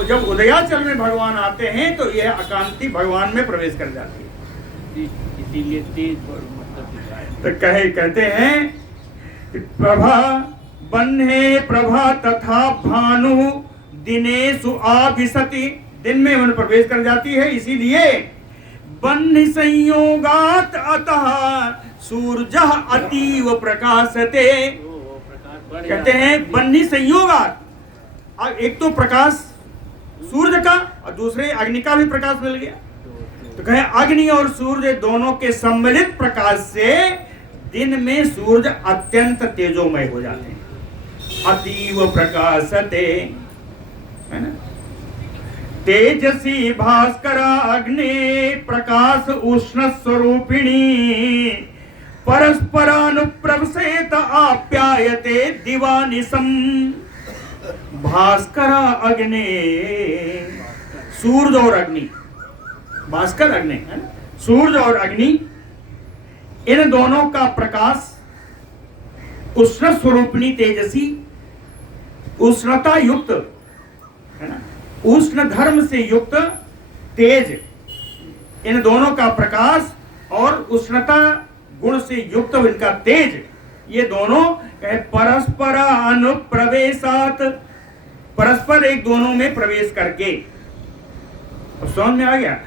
जब उदयाचल में भगवान आते हैं तो यह कांति भगवान में प्रवेश कर जाती है। इसीलिए तेज मतलब तो कहते हैं कि प्रभा बन्हे प्रभा तथा भानु दिनेषु आविशति, दिन में उन्हें प्रवेश कर जाती है, इसीलिए बन्हि संयोगात अतः सूर्यः अतीव प्रकाशते। कहते हैं बन्हि संयोगात, एक तो प्रकाश सूर्य का और दूसरे अग्नि का भी प्रकाश मिल गया। तो कहे अग्नि और सूर्य दोनों के सम्मिलित प्रकाश से दिन में सूर्य अत्यंत तेजोमय हो जाते हैं। अतीव प्रकाशते, है ना। तेजसी भास्कर अग्नि प्रकाश उष्ण स्वरूपिणी परस्परानुप्रवसेत आप्यायते दिवानिशम। भास्कर अग्नि, सूर्य और अग्नि, भास्कर अग्नि है ना, सूर्य और अग्नि, इन दोनों का प्रकाश उष्ण स्वरूपिणी तेजसी, उष्णता युक्त है ना, उष्ण धर्म से युक्त तेज, इन दोनों का प्रकाश और उष्णता गुण से युक्त इनका तेज, ये दोनों परस्पर अनुप्रवेशात, परस्पर एक दोनों में प्रवेश करके। अब समझ में आ गया।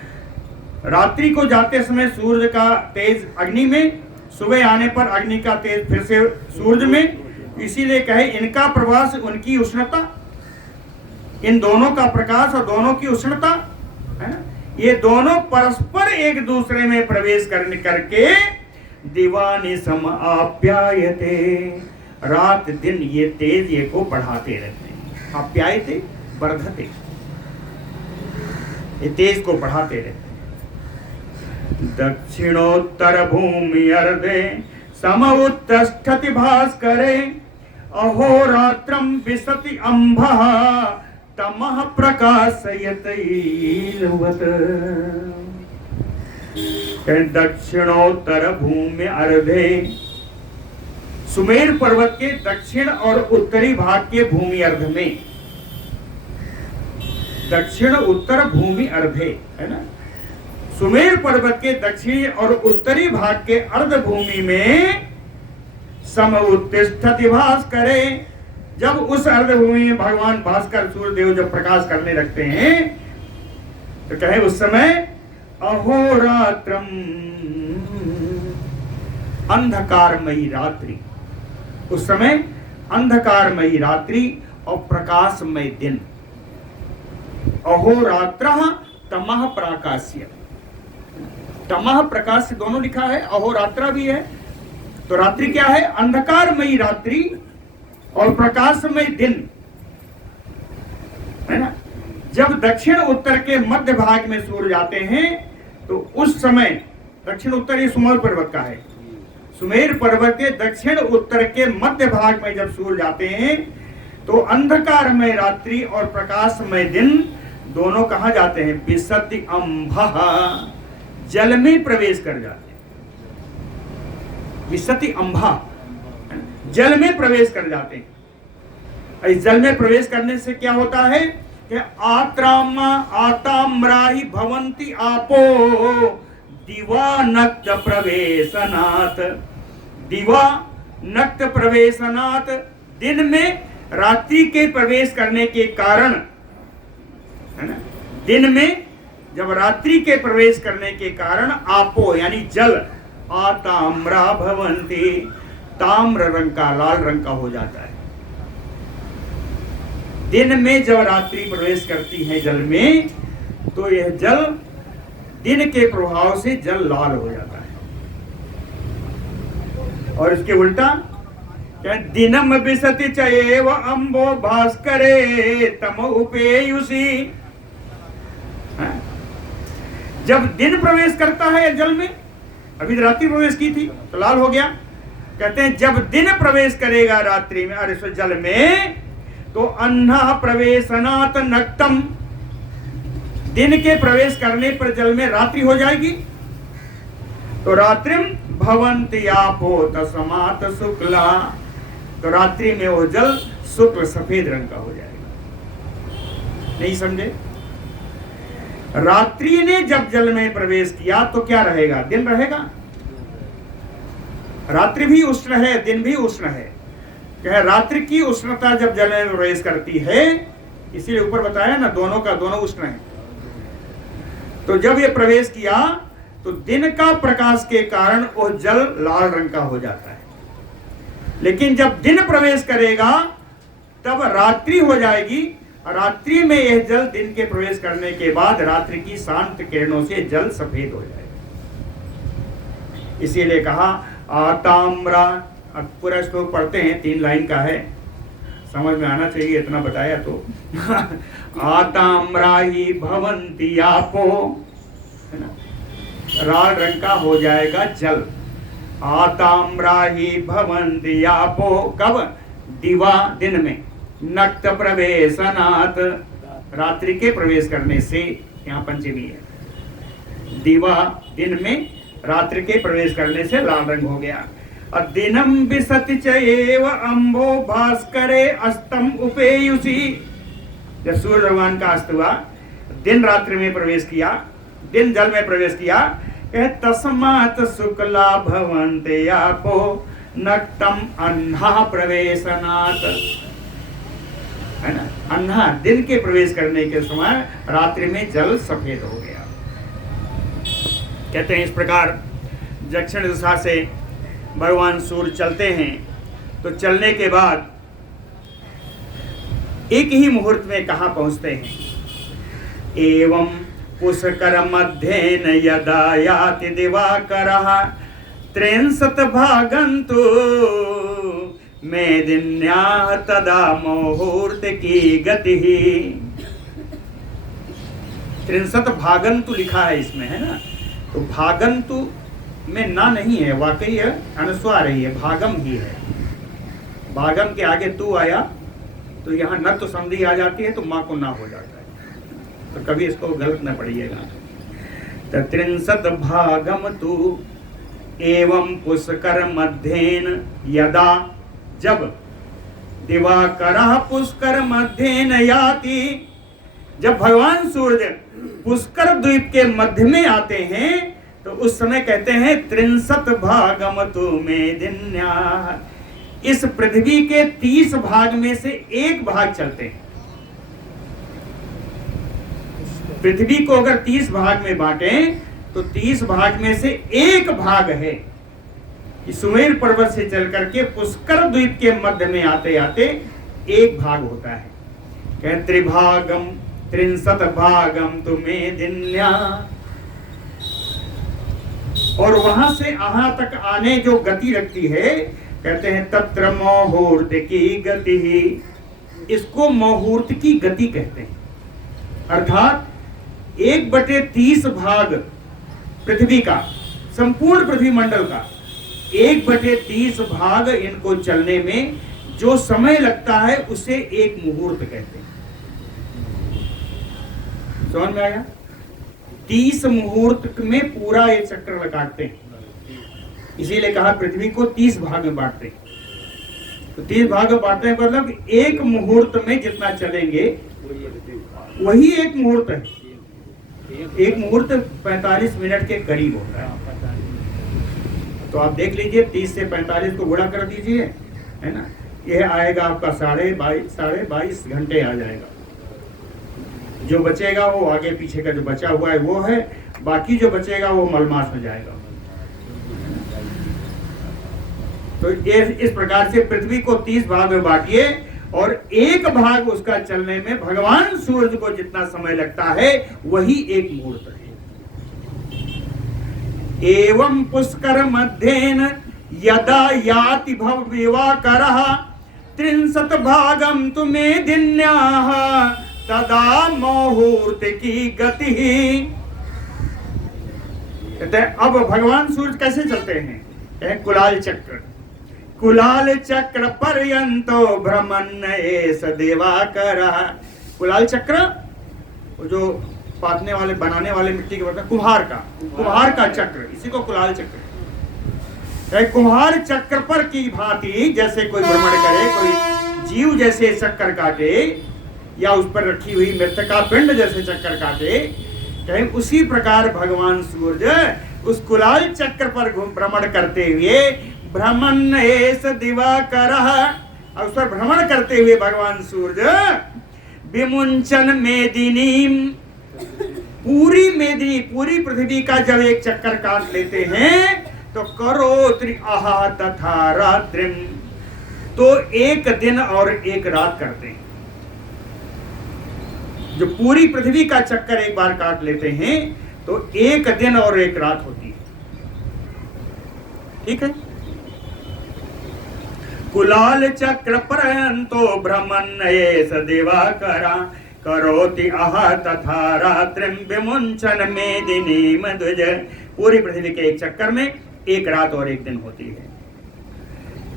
रात्रि को जाते समय सूर्य का तेज अग्नि में, सुबह आने पर अग्नि का तेज फिर से सूर्य में, इसीलिए कहे इनका प्रवास उनकी उष्णता, इन दोनों का प्रकाश और दोनों की उष्णता है ना, ये दोनों परस्पर एक दूसरे में प्रवेश करने करके दीवानी सम आप्यायते, रात दिन ये तेज ये को बढ़ाते रहते हैं। आप्यायते वर्धते, ये तेज को बढ़ाते रहते हैं। दक्षिणोत्तर भूमि अर्धे सम उत्तिष्ठति भास्करे अहोरात्रं विशति अम्भः तमः प्रकाशयते लवत। दक्षिणोत्तर भूमि अर्धे, सुमेर पर्वत के दक्षिण और उत्तरी भाग के भूमि अर्ध में, दक्षिण उत्तर भूमि अर्धे है ना, सुमेर पर्वत के दक्षिणी और उत्तरी भाग के अर्ध भूमि में सम उत्तिष्ठति भास्करे, जब उस अर्ध भूमि में भगवान भास्कर सूर्यदेव जब प्रकाश करने लगते हैं तो कहे उस समय अहोरात्रम, अंधकारमयी रात्रि, उस समय अंधकारमयी रात्रि और प्रकाशमय दिन। अहोरात्रः तमः प्रकाश्य, तमः प्रकाश दोनों लिखा है, अहोरात्र भी है। तो रात्रि क्या है? अंधकारमयी रात्रि और प्रकाशमय दिन, है ना। जब दक्षिण उत्तर के मध्य भाग में सूर्य जाते हैं तो उस समय, दक्षिण उत्तर ये सुमेर पर्वत का है, सुमेर पर्वत के दक्षिण उत्तर के मध्य भाग में जब सूर्य जाते हैं तो अंधकारमय रात्रि और प्रकाशमय दिन दोनों कहाँ जाते हैं? विशति अम्भः, जल में प्रवेश कर जाते हैं। विशति अम्भः, जल में प्रवेश कर जाते हैं। इस जल में प्रवेश करने से क्या होता है कि आताम्राहि भवन्ति आपो दिवा नक्त प्रवेशनात्, दिवा नक्त प्रवेशनात्, दिन में रात्रि के प्रवेश करने के कारण, है ना, दिन में जब रात्रि के प्रवेश करने के कारण आपो यानी जल, आताम्रा भवन्ति, ताम्र रंग का, लाल रंग का हो जाता है। दिन में जब रात्रि प्रवेश करती है जल में तो यह जल दिन के प्रभाव से जल लाल हो जाता है। और इसके उल्टा क्या दिनम विसति चएव अम्बो भास्करे तम उपेयुषी। जब दिन प्रवेश करता है जल में, अभी रात्रि प्रवेश की थी तो लाल हो गया, कहते हैं जब दिन प्रवेश करेगा रात्रि में अरे जल में, तो अन्ना प्रवेशनात् नक्तम, दिन के प्रवेश करने पर जल में रात्रि हो जाएगी। तो रात्रिम भवन्ति आपो तस्मात् शुक्ला, तो रात्रि में वो जल शुक्ल सफेद रंग का हो जाएगा। नहीं समझे? रात्रि ने जब जल में प्रवेश किया तो क्या रहेगा? दिन रहेगा। रात्रि भी उष्ण है, दिन भी उष्ण है। क्या रात्रि की उष्णता जब जल में प्रवेश करती है, इसीलिए ऊपर बताया ना दोनों का दोनों उष्ण है। तो जब ये प्रवेश किया तो दिन का प्रकाश के कारण वो जल लाल रंग का हो जाता है। लेकिन जब दिन प्रवेश करेगा तब रात्रि हो जाएगी। रात्रि में यह जल दिन के प्रवेश करने के बाद रात्रि की शांत किरणों से जल सफेद हो जाएगा। इसीलिए कहा आताम्रा। अब पूरा श्लोक पढ़ते हैं, 3 लाइन का है, समझ में आना चाहिए, इतना बताया तो। आताम्रा ही भवन्ति आपो, है ना, लाल रंग का हो जाएगा जल। आताम्रा ही भवन्ति आपो, कब? दिवा, दिन में, नक्त प्रवेशनात्, रात्रि के प्रवेश करने से, यहाँ पंचमी है, दिवा दिन में रात्रि के प्रवेश करने से लाल रंग हो गया। और दिनम विसति चएव अम्बो भास्करे अस्तम उपेयुषी, जब सूर्य भगवान का अस्त हुआ, दिन रात्रि में प्रवेश किया, दिन जल में प्रवेश किया, तस्मात् शुक्ला भवन्ते आपो नक्तम अन्हा प्रवेशनात्, है ना, अन्हा दिन के प्रवेश करने के समय रात्रि में जल सफेद हो गया। कहते हैं इस प्रकार दक्षिण दिशा से भगवान सूर्य चलते हैं, तो चलने के बाद एक ही मुहूर्त में कहाँ पहुंचते हैं? एवं पुष्कर मध्येन यदा याति दिवाकरः 63 भागन्तु मेदिन्याः तदा मुहूर्त की गति। 63 भागन्तु लिखा है इसमें, है ना, तो भागन्तु में ना नहीं है, वाकई है, अनुस्वार ही है, भागम ही है। भागम के आगे तू आया तो यहाँ न तो संधि आ जाती है, तो माँ को ना हो जाता है, तो कभी इसको गलत न पढ़िएगा। तो 63 भागम तू एवं पुष्कर मध्येन यदा, जब दिवाकरः पुष्कर मध्येन याति, जब भगवान सूर्य पुष्कर द्वीप के मध्य में आते हैं तो उस समय कहते हैं 63 भागम तु मेदिन्या, इस पृथ्वी के 30 भाग में से 1 भाग चलते हैं। पृथ्वी को अगर 30 भाग में बांटें तो 30 भाग में से 1 भाग है, सुमेर पर्वत से चल करके पुष्कर द्वीप के मध्य में आते आते 1 भाग होता है। कहते त्रिभागम 63 भागम तु मेदिन्या, और वहां से यहाँ तक आने जो गति लगती है, कहते हैं तत्र मुहूर्त की गति ही, इसको मुहूर्त की गति कहते हैं। अर्थात 1/30 भाग पृथ्वी का, संपूर्ण पृथ्वी मंडल का 1/30 भाग इनको चलने में जो समय लगता है उसे 1 मुहूर्त कहते हैं। समझ में आया? 30 मुहूर्त में पूरा एक चक्र काटते हैं, इसीलिए कहा पृथ्वी को 30 भाग में बांटते हैं। तो 30 भाग में बांटते हैं मतलब 1 मुहूर्त में जितना चलेंगे वही 1 मुहूर्त है। 1 मुहूर्त 45 मिनट के करीब होता है। तो आप देख लीजिए 30 से 45 को गुणा कर दीजिए, है ना, यह आएगा आपका 22.5 घंटे आ जाएगा। जो बचेगा वो आगे पीछे का जो बचा हुआ है वो है, बाकी जो बचेगा वो मलमास में जाएगा। तो ये इस प्रकार से पृथ्वी को 30 भाग में बांटिए और 1 भाग उसका चलने में भगवान सूर्य को जितना समय लगता है वही 1 मुहूर्त है। एवं पुष्कर मध्येन यदा याति भव विवाकरः त्रिंशत भागम तुम्हें दिन्याः तदा मुहूर्त की गति। कहते हैं अब भगवान सूर्य कैसे चलते हैं? कुलाल चक्र, कुलाल चक्र पर्यंतो भ्रमण एष दिवाकरः। कुलाल चक्र वो जो पातने वाले बनाने वाले मिट्टी के बर्तन, कुम्हार का चक्र, इसी को कुलाल चक्र। कुम्हार चक्र पर की भांति जैसे कोई भ्रमण करे, कोई जीव जैसे चक्कर काटे या उस पर रखी हुई मृतका पिंड जैसे चक्कर काटे, कहीं उसी प्रकार भगवान सूर्य उस कुलाल चक्र पर भ्रमण करते हुए भ्रमण एष दिवाकरः, उस पर भ्रमण करते हुए भगवान सूर्य विमुंचन मेदिनीम, पूरी मेदिनी पूरी पृथ्वी का जब एक चक्कर काट लेते हैं तो करोत्रि आहा तथा रात्रिम, तो एक दिन और एक रात करते हैं। जो पूरी पृथ्वी का चक्कर एक बार काट लेते हैं तो एक दिन और एक रात होती है। ठीक है। कुलाल चक्र पर्यंतो भ्रमण एष दिवाकरः करोति अह तथा रात्रिम विमुंचन मेदिनी मधुज। पूरी पृथ्वी के एक चक्कर में एक रात और एक दिन होती है।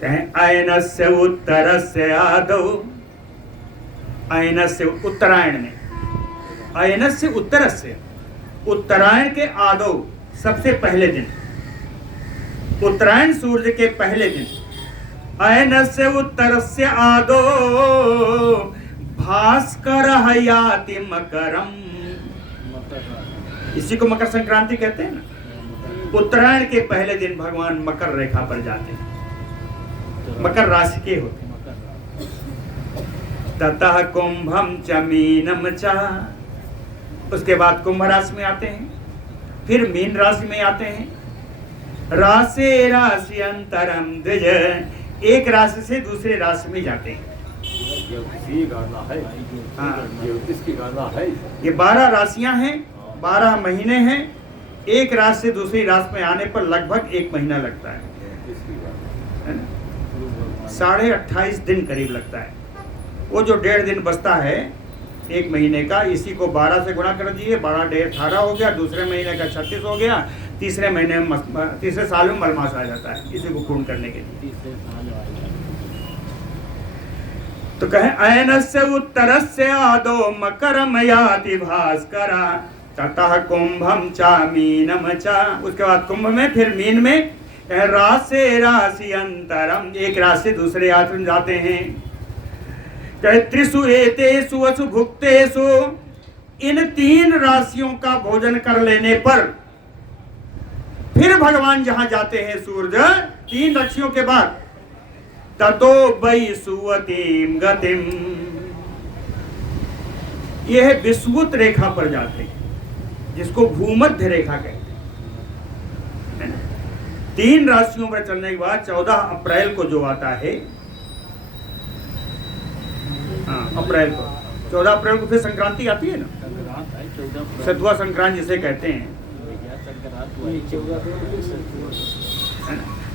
कहें अयनस्य उत्तरस्य आदौ, अयनस्य उत्तरायण में, अयनस्य उत्तरस्य, उत्तरायण के आदौ सबसे पहले दिन, उत्तरायण सूर्य के पहले दिन, अयनस्य उत्तरस्य आदौ भास्करः याति मकरम, इसी को मकर संक्रांति कहते हैं ना। उत्तरायण के पहले दिन भगवान मकर रेखा पर जाते हैं, मकर राशि के होते हैं। ततः कुंभम च मीनम च, उसके बाद कुंभ राशि में आते हैं, फिर मीन राशि में आते हैं। राशि राशि अंतरम द्विज, एक राशि से दूसरे राशि में जाते हैं। गाना है, ज्योतिष की गाना है। ये 12 राशियां हैं, 12 महीने हैं। एक राशि से दूसरी राशि में आने पर लगभग 1 महीना लगता है, 28.5 दिन करीब लगता है। वो जो 1.5 दिन बचता है 1 महीने का, इसी को 12 से गुणा कर दीजिए, 12 1.5 18 हो गया, दूसरे महीने का 36 हो गया, तीसरे साल में मलमास आ जाता है, इसी को पूर्ण करने के लिए। तो कहें अयनस्य उत्तरस्य आदो मकरम याति भास्करः ततः कुंभम चा मीनम चा, उसके बाद कुंभ में, फिर मीन में। राशि राशि अंतरम, एक राशि से दूसरे राशि में जाते हैं। कहे त्रिषु एतेषु वसु भुक्तेषु, इन 3 राशियों का भोजन कर लेने पर फिर भगवान जहां जाते हैं सूर्य 3 राशियों के बाद, ततो वै सुवतीम गतिम, यह विषुवत रेखा पर जाते हैं, जिसको भूमध्य रेखा कहते हैं। 3 राशियों पर चलने के बाद 14 अप्रैल को जो आता है, अप्रैल को, 14 अप्रैल को फिर संक्रांति आती है ना, सतुआ संक्रांति जिसे कहते हैं।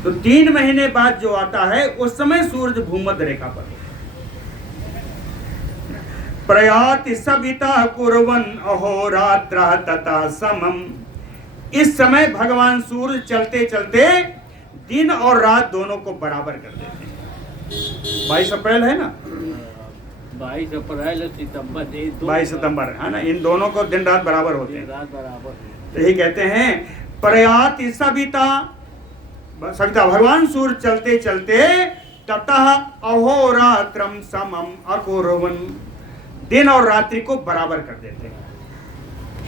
तो 3 महीने बाद जो आता है उस समय सूर्य भूमध्य रेखा पर प्रयाति सविता कुर्वन् अहोरात्रः तथा समम, इस समय भगवान सूर्य चलते चलते दिन और रात दोनों को बराबर कर देते हैं। 22 अप्रैल है ना, 22 अप्रैल सितंबर, 22 सितंबर है ना, इन दोनों को दिन रात बराबर होते हैं। तो यही कहते हैं प्रयाति सविता, सविता भगवान सूर्य चलते चलते ततः अहोरात्रम समम अकुर्वन्, दिन और रात्रि को बराबर कर देते हैं।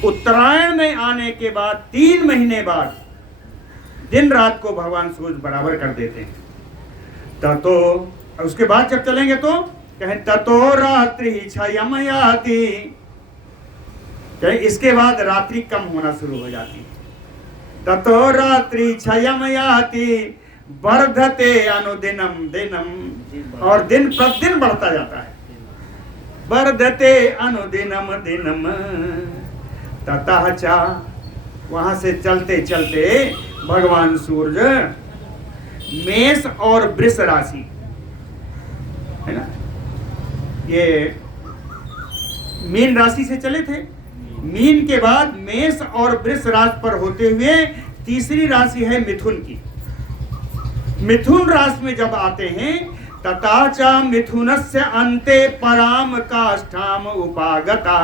उत्तरायण में आने के बाद 3 महीने बाद दिन रात को भगवान सूर्य बराबर कर देते हैं। ततो, उसके बाद जब चलेंगे तो कहें ततो रात्रि क्षयम याति, कहें इसके बाद रात्रि कम होना शुरू हो जाती है। ततो रात्रि क्षयम याति वर्धते अनुदिनम दिनम, और दिन प्रतिदिन बढ़ता जाता है। वर्धते अनुदिनम दिनम ततः चा, वहां से चलते चलते भगवान सूर्य मेष और वृष राशि है ना, ये मीन राशि से चले थे। मीन के बाद मेष और वृष राशि पर होते हुए तीसरी राशि है मिथुन की। मिथुन राशि में जब आते हैं तथा च मिथुनस्य अन्ते पराम काष्ठाम उपागता,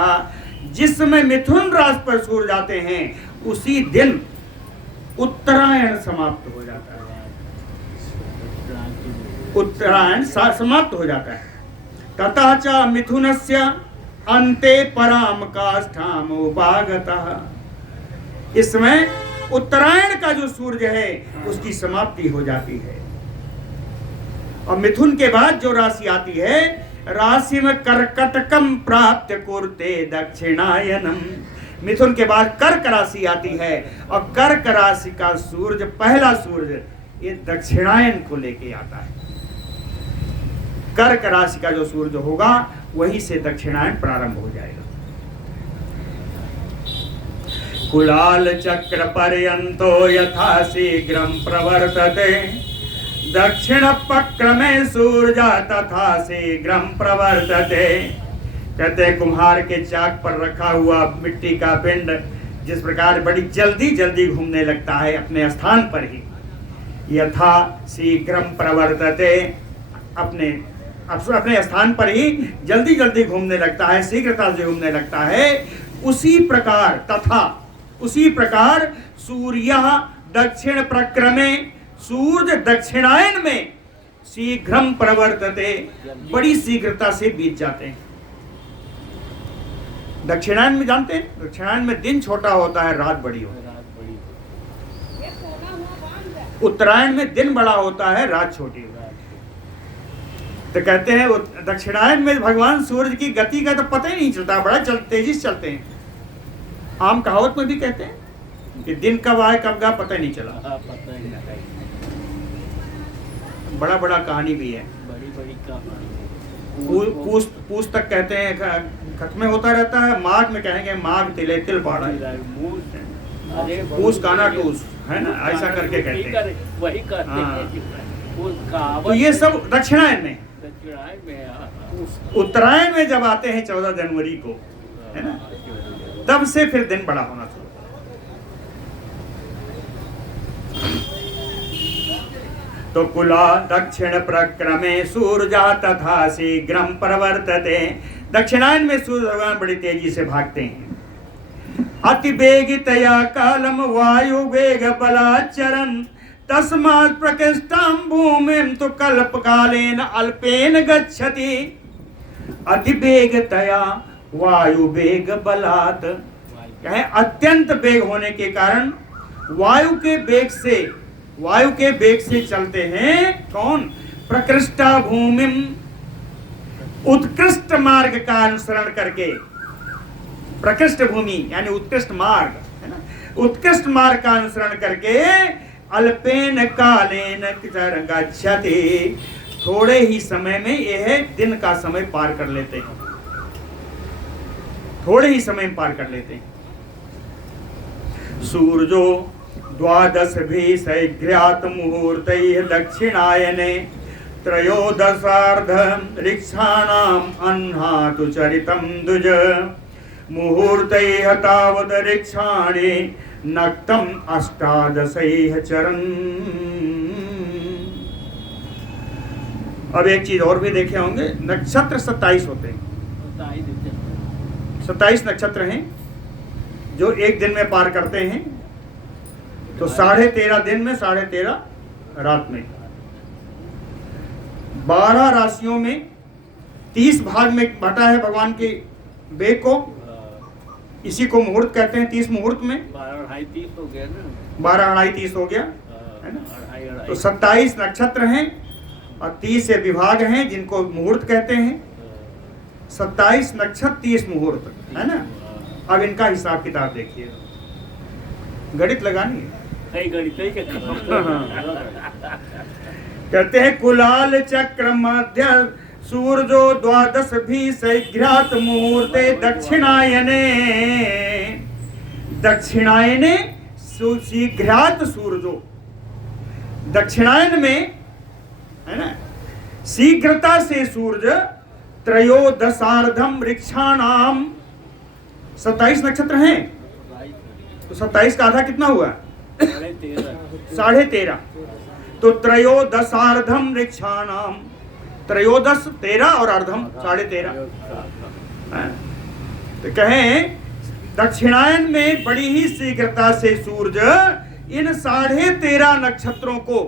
जिसमें मिथुन राशि पर सूर्य जाते हैं उसी दिन उत्तरायण समाप्त हो जाता है। उत्तरायण समाप्त हो जाता है। तथा च मिथुनस्य अन्ते पराम काष्ठाम उपागतः, इसमें उत्तरायण का जो सूर्य है उसकी समाप्ति हो जाती है। और मिथुन के बाद जो राशि आती है, राशि में कर्कटकम प्राप्त कुरुते दक्षिणायनम। मिथुन के बाद कर्क राशि आती है और कर्क राशि का सूर्य, पहला सूर्य, ये दक्षिणायन को लेके आता है। कर्क राशि का जो सूर्य होगा वहीं से दक्षिणायन प्रारंभ हो जाएगा। कुलाल चक्र पर्यंतो यथा शीघ्रम प्रवर्तते, दक्षिण पक्रमे सूर्य तथा शीघ्रम प्रवर्तते। कहते हैं कुम्हार के चाक पर रखा हुआ मिट्टी का पिंड जिस प्रकार बड़ी जल्दी जल्दी घूमने लगता है अपने स्थान पर ही, यथा शीघ्रम प्रवर्तते, अपने स्थान पर ही जल्दी जल्दी घूमने लगता है, शीघ्रता से घूमने लगता है, उसी प्रकार तथा उसी प्रकार सूर्य दक्षिण प्रक्रमे, सूर्य दक्षिणायन में शीघ्रम प्रवर्तते, बड़ी शीघ्रता से बीत जाते हैं। दक्षिणायन में जानते हैं, दक्षिणायन में दिन छोटा होता है, रात बड़ी होती है। उत्तरायण में दिन बड़ा होता है, रात छोटी होती है। तो कहते हैं दक्षिणायन में भगवान सूर्य की गति का तो पता ही नहीं चलता, बड़ा तेजी से चलते हैं। आम कहावत में भी कहते हैं कि दिन कब आए कब गया पता ही नहीं चला। बड़ा बड़ा कहानी भी है, बड़ी कहानी। पूछ तक कहते हैं खत्म होता रहता है। माघ में कहेंगे माघ तिले तिल बाड़ा, पूछ काना टूस, है ना, ऐसा करके कहते हैं। वही कहते हैं। तो ये सब दक्षिणायन में। उत्तरायण में जब आते हैं 14 जनवरी को, है ना, तब से फिर दिन बड़ा होना शुरू। तो कुला दक्षिण प्रक्रमे सूर्य तथा शीघ्रम प्रवर्तते, दक्षिणायन में सूर्य भगवान बड़ी तेजी से भागते हैं। अति वेगितया कालम वायु वेग बलाचरन, तस्मात् प्रकृष्टां भूमिं तु कल्पकालेन अल्पेन गच्छति। अति वेगतया वायु वेग बलात्, कहे अत्यंत वेग होने के कारण वायु के वेग से चलते हैं। कौन? प्रकृष्टा भूमिम, उत्कृष्ट मार्ग का अनुसरण करके। प्रकृष्ट भूमि यानी उत्कृष्ट मार्ग, है ना, उत्कृष्ट मार्ग का अनुसरण करके अल्पेन कालेन गच्छति, थोड़े ही समय में यह दिन का समय पार कर लेते हैं, थोड़े ही समय में पार कर लेते हैं। सूर्यो द्वादश भी सैघ्र्यात मुहूर्तैः दक्षिणायने, त्रयोदशार्ध ऋक्षाणाम् अह्नातु चरितं द्विज, मुहूर्तैः तावद् ऋक्षाणि नक्तम् अष्टादशैः चरन्। अब एक चीज और भी देखे होंगे, नक्षत्र 27 होते हैं। 27 नक्षत्र हैं जो एक दिन में पार करते हैं। तो 13.5 दिन में, 13.5 रात में, 12 राशियों में 30 भाग में बटा है भगवान के वेग को। इसी को मुहूर्त कहते हैं। 30 मुहूर्त में 12-2.5 हो गया ना, 12-2.5 हो गया, है ना। तो 27 नक्षत्र हैं और 30 से विभाग हैं जिनको मुहूर्त कहते हैं। 27 नक्षत्र 30 मुहूर्त, है ना। अब इनका हिसाब किताब देखिए, गणित लगानी है। कहते हैं कुलाल चक्र मध्य सूर्यो द्वादश भी शीघ्रात मुहूर्ते दक्षिणायने, दक्षिणायने शीघ्रात सूर्यो, दक्षिणायन में है ना, शीघ्रता से सूर्य त्रयोदशार्धम वृक्षाणाम, 27 नक्षत्र हैं, तो 27 का आधा कितना हुआ? 13.5। तो त्रयोदशार्धम वृक्षाणाम, त्रयोदश 13 और अर्धम 13.5। तो कहें दक्षिणायन में बड़ी ही शीघ्रता से सूर्य इन 13.5 नक्षत्रों को,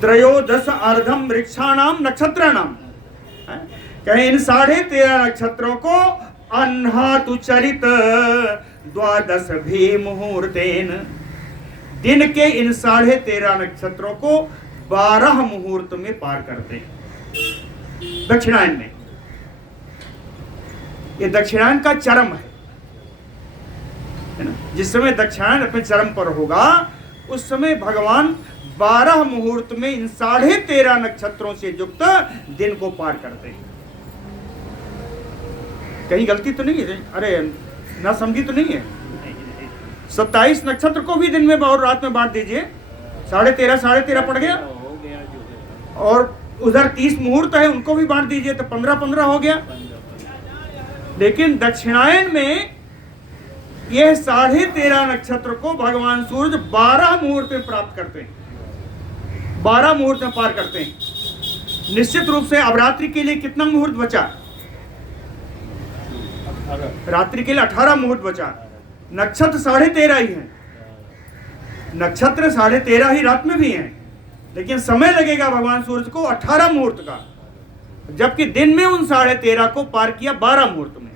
त्रयोदश अर्धम वृक्षाणाम नक्षत्राणाम, कहें इन 13.5 नक्षत्रों को अन्हातु चरित द्वादश भी मुहूर्तेन, दिन के इन 13.5 नक्षत्रों को 12 मुहूर्त में पार करते हैं दक्षिणायन में। ये दक्षिणायन का चरम है ना। जिस समय दक्षिणायन अपने चरम पर होगा उस समय भगवान 12 मुहूर्त में इन 13.5 नक्षत्रों से युक्त दिन को पार करते हैं। कहीं गलती तो नहीं है? अरे ना समझी तो नहीं है? 27 नक्षत्र को भी दिन में और रात में बांट दीजिए, 13.5 पड़ गया। और उधर 30 मुहूर्त है, उनको भी बांट दीजिए तो 15 हो गया। लेकिन दक्षिणायन में यह 13.5 नक्षत्र को भगवान सूर्य 12 मुहूर्त में प्राप्त करते हैं, 12 मुहूर्त में पार करते हैं। निश्चित रूप से अब रात्रि के लिए कितना मुहूर्त बचा? रात्रि के लिए 18 मुहूर्त बचा। नक्षत्र 13.5 ही हैं, नक्षत्र 13.5 ही रात में भी हैं, लेकिन समय लगेगा भगवान सूर्य को 18 मुहूर्त का, जबकि दिन में उन 13.5 को पार किया 12 मुहूर्त में।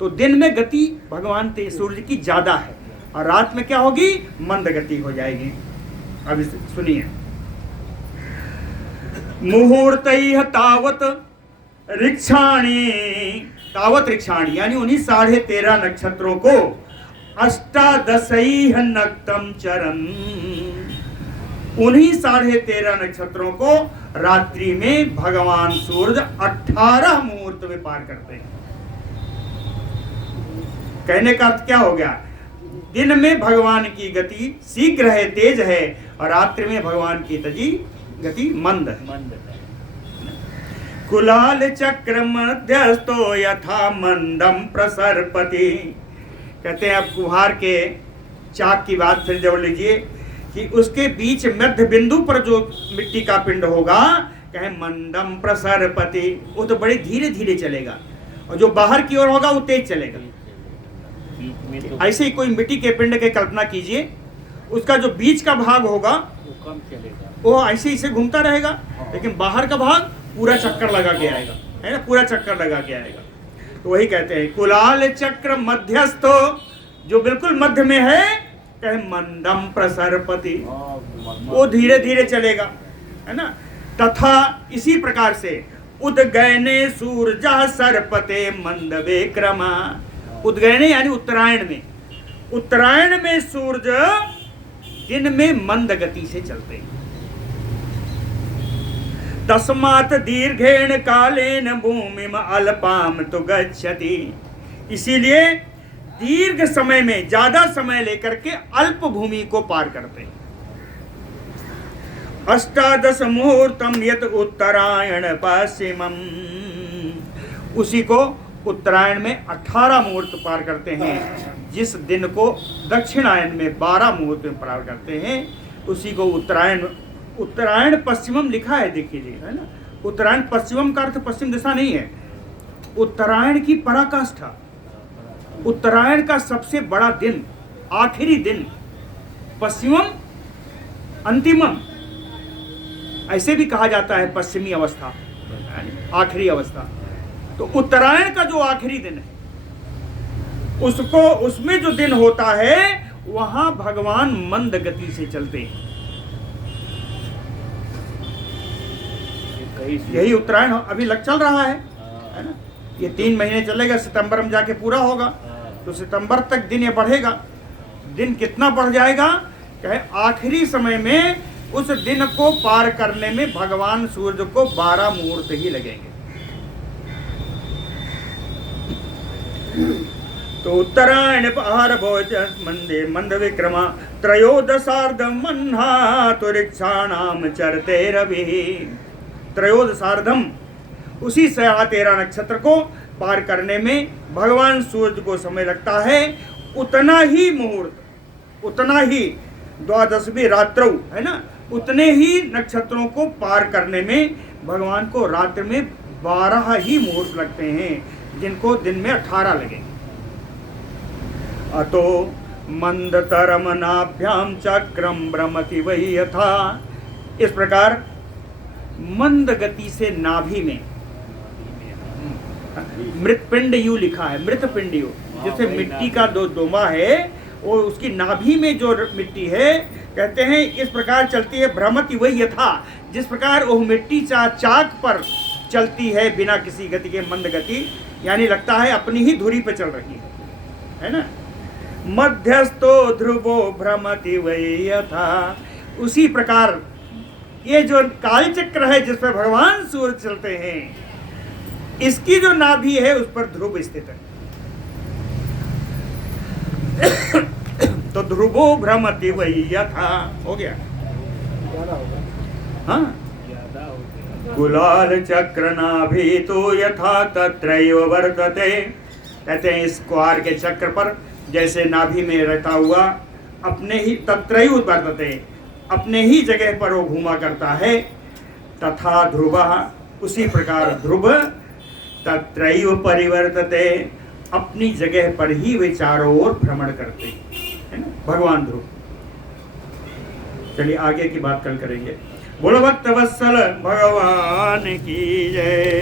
तो दिन में गति भगवान सूर्य की ज्यादा है और रात में क्या होगी? मंद गति हो जाएगी। अब इसे सुनिए। मुहूर्तैः तावत ऋक्षाणि, तावत ऋक्षाणि यानी उन्हीं 13.5 नक्षत्रों को 18 नक्तम चरन, उन्हीं 13.5 नक्षत्रों को रात्रि में भगवान सूर्य 18 मुहूर्त में पार करते हैं। कहने का अर्थ क्या हो गया? दिन में भगवान की गति शीघ्र है, तेज है, और रात्रि में भगवान की गति मंद है। कुलाल चक्र मध्यस्थो यथा मंदम प्रसरपति, कहते हैं अब कुम्हार के चाक की बात फिर जोड़ लीजिए कि उसके बीच मध्य बिंदु पर जो मिट्टी का पिंड होगा, कहे मंदम प्रसरपति, वो तो बड़े धीरे धीरे चलेगा, और जो बाहर की ओर होगा वो तेज चलेगा। ऐसे ही कोई मिट्टी के पिंड की कल्पना कीजिए, उसका जो बीच का भाग होगा वो कम चलेगा, वो ऐसे ही से घूमता रहेगा, लेकिन बाहर का भाग पूरा चक्कर लगा के आएगा, है ना, पूरा चक्कर लगा के आएगा। तो वही कहते हैं कुलाल चक्र मध्यस्थ, जो बिल्कुल मध्य में है, कहे मंदम प्रसरपति, वो धीरे धीरे चलेगा, है ना। तथा इसी प्रकार से उदगयने सूर्य सरपते मंद विक्रमा, उदगयने यानी उत्तरायण में, उत्तरायण में सूर्य दिन में मंद गति से चलते हैं। तस्मात् दीर्घेण कालेन भूमिम अल्पाम तो गच्छति, इसीलिए दीर्घ समय में, ज्यादा समय लेकर के अल्प भूमि को पार करते हैं। 18 मुहूर्तम यत उत्तरायण पश्चिमम, उसी को उत्तरायण में 18 मुहूर्त पार करते हैं। जिस दिन को दक्षिणायन में 12 मुहूर्त में पार करते हैं, उसी को उत्तरायण, उत्तरायण पश्चिमम लिखा है, देखिए, है ना। उत्तरायण पश्चिमम का अर्थ पश्चिम दिशा नहीं है, उत्तरायण की पराकाष्ठा, उत्तरायण का सबसे बड़ा दिन, आखिरी दिन, पश्चिमम अंतिमम, ऐसे भी कहा जाता है, पश्चिमी अवस्था, आखिरी अवस्था। तो उत्तरायण का जो आखिरी दिन है, उसको, उसमें जो दिन होता है, वहां भगवान मंद गति से चलते हैं। यही उत्तरायण अभी चल रहा है ना। ये 3 महीने चलेगा, सितंबर में जाके पूरा होगा, तो सितंबर तक दिन ये बढ़ेगा। दिन कितना बढ़ जाएगा? कहे आखिरी समय में उस दिन को पार करने में भगवान सूर्य को 12 मुहूर्त ही लगेंगे। तो उत्तरायण पहार भोज मंदे मंद विक्रमा त्रयोदशार्धम मन्हा तुरिक्षाणाम चरते रवि। त्रयोदशार्धम, उसी 13.5 नक्षत्र को पार करने में भगवान सूर्य को समय लगता है। उतना ही मुहूर्त, उतना ही द्वादशवी रात्रौ, है ना, उतने ही नक्षत्रों को पार करने में भगवान को रात्र में 12 ही मुहूर्त लगते हैं, जिनको दिन में 18 लगे। अतो मंदतरम नाभ्याम चक्रम भ्रमति वही यथा। इस प्रकार मंद गति से नाभि में मृतपिंड यू लिखा है, मृतपिंड यू, जैसे मिट्टी का दो दोमा है, वो उसकी नाभि में जो मिट्टी है, कहते हैं इस प्रकार चलती है भ्रमति वही यथा। जिस प्रकार वो मिट्टी चाक पर चलती है बिना किसी गति के, मंद गति, यानी लगता है अपनी ही धुरी पर चल रही है ना। मध्यस्थो ध्रुवो भ्रमति वही यथा। उसी प्रकार ये जो कालचक्र है जिस पर भगवान सूर्य चलते हैं, इसकी जो नाभि है उस पर ध्रुव स्थित है। तो ध्रुवो भ्रमति वही यथा हो गया। हाँ, कुलाल चक्र नाभि तो यथा तत्रैव वर्तते। कहते हैं इस कुआर के चक्र पर जैसे नाभि में रहता हुआ अपने ही तत्रैव वर्तते, अपने ही जगह पर वो घूमा करता है। तथा ध्रुव, उसी प्रकार ध्रुव तत्रैव परिवर्तते, अपनी जगह पर ही वे चारों ओर भ्रमण करते हैं ना, भगवान ध्रुव। चलिए आगे की बात कल करेंगे। बोलो भक्त वत्सल भगवान की जय।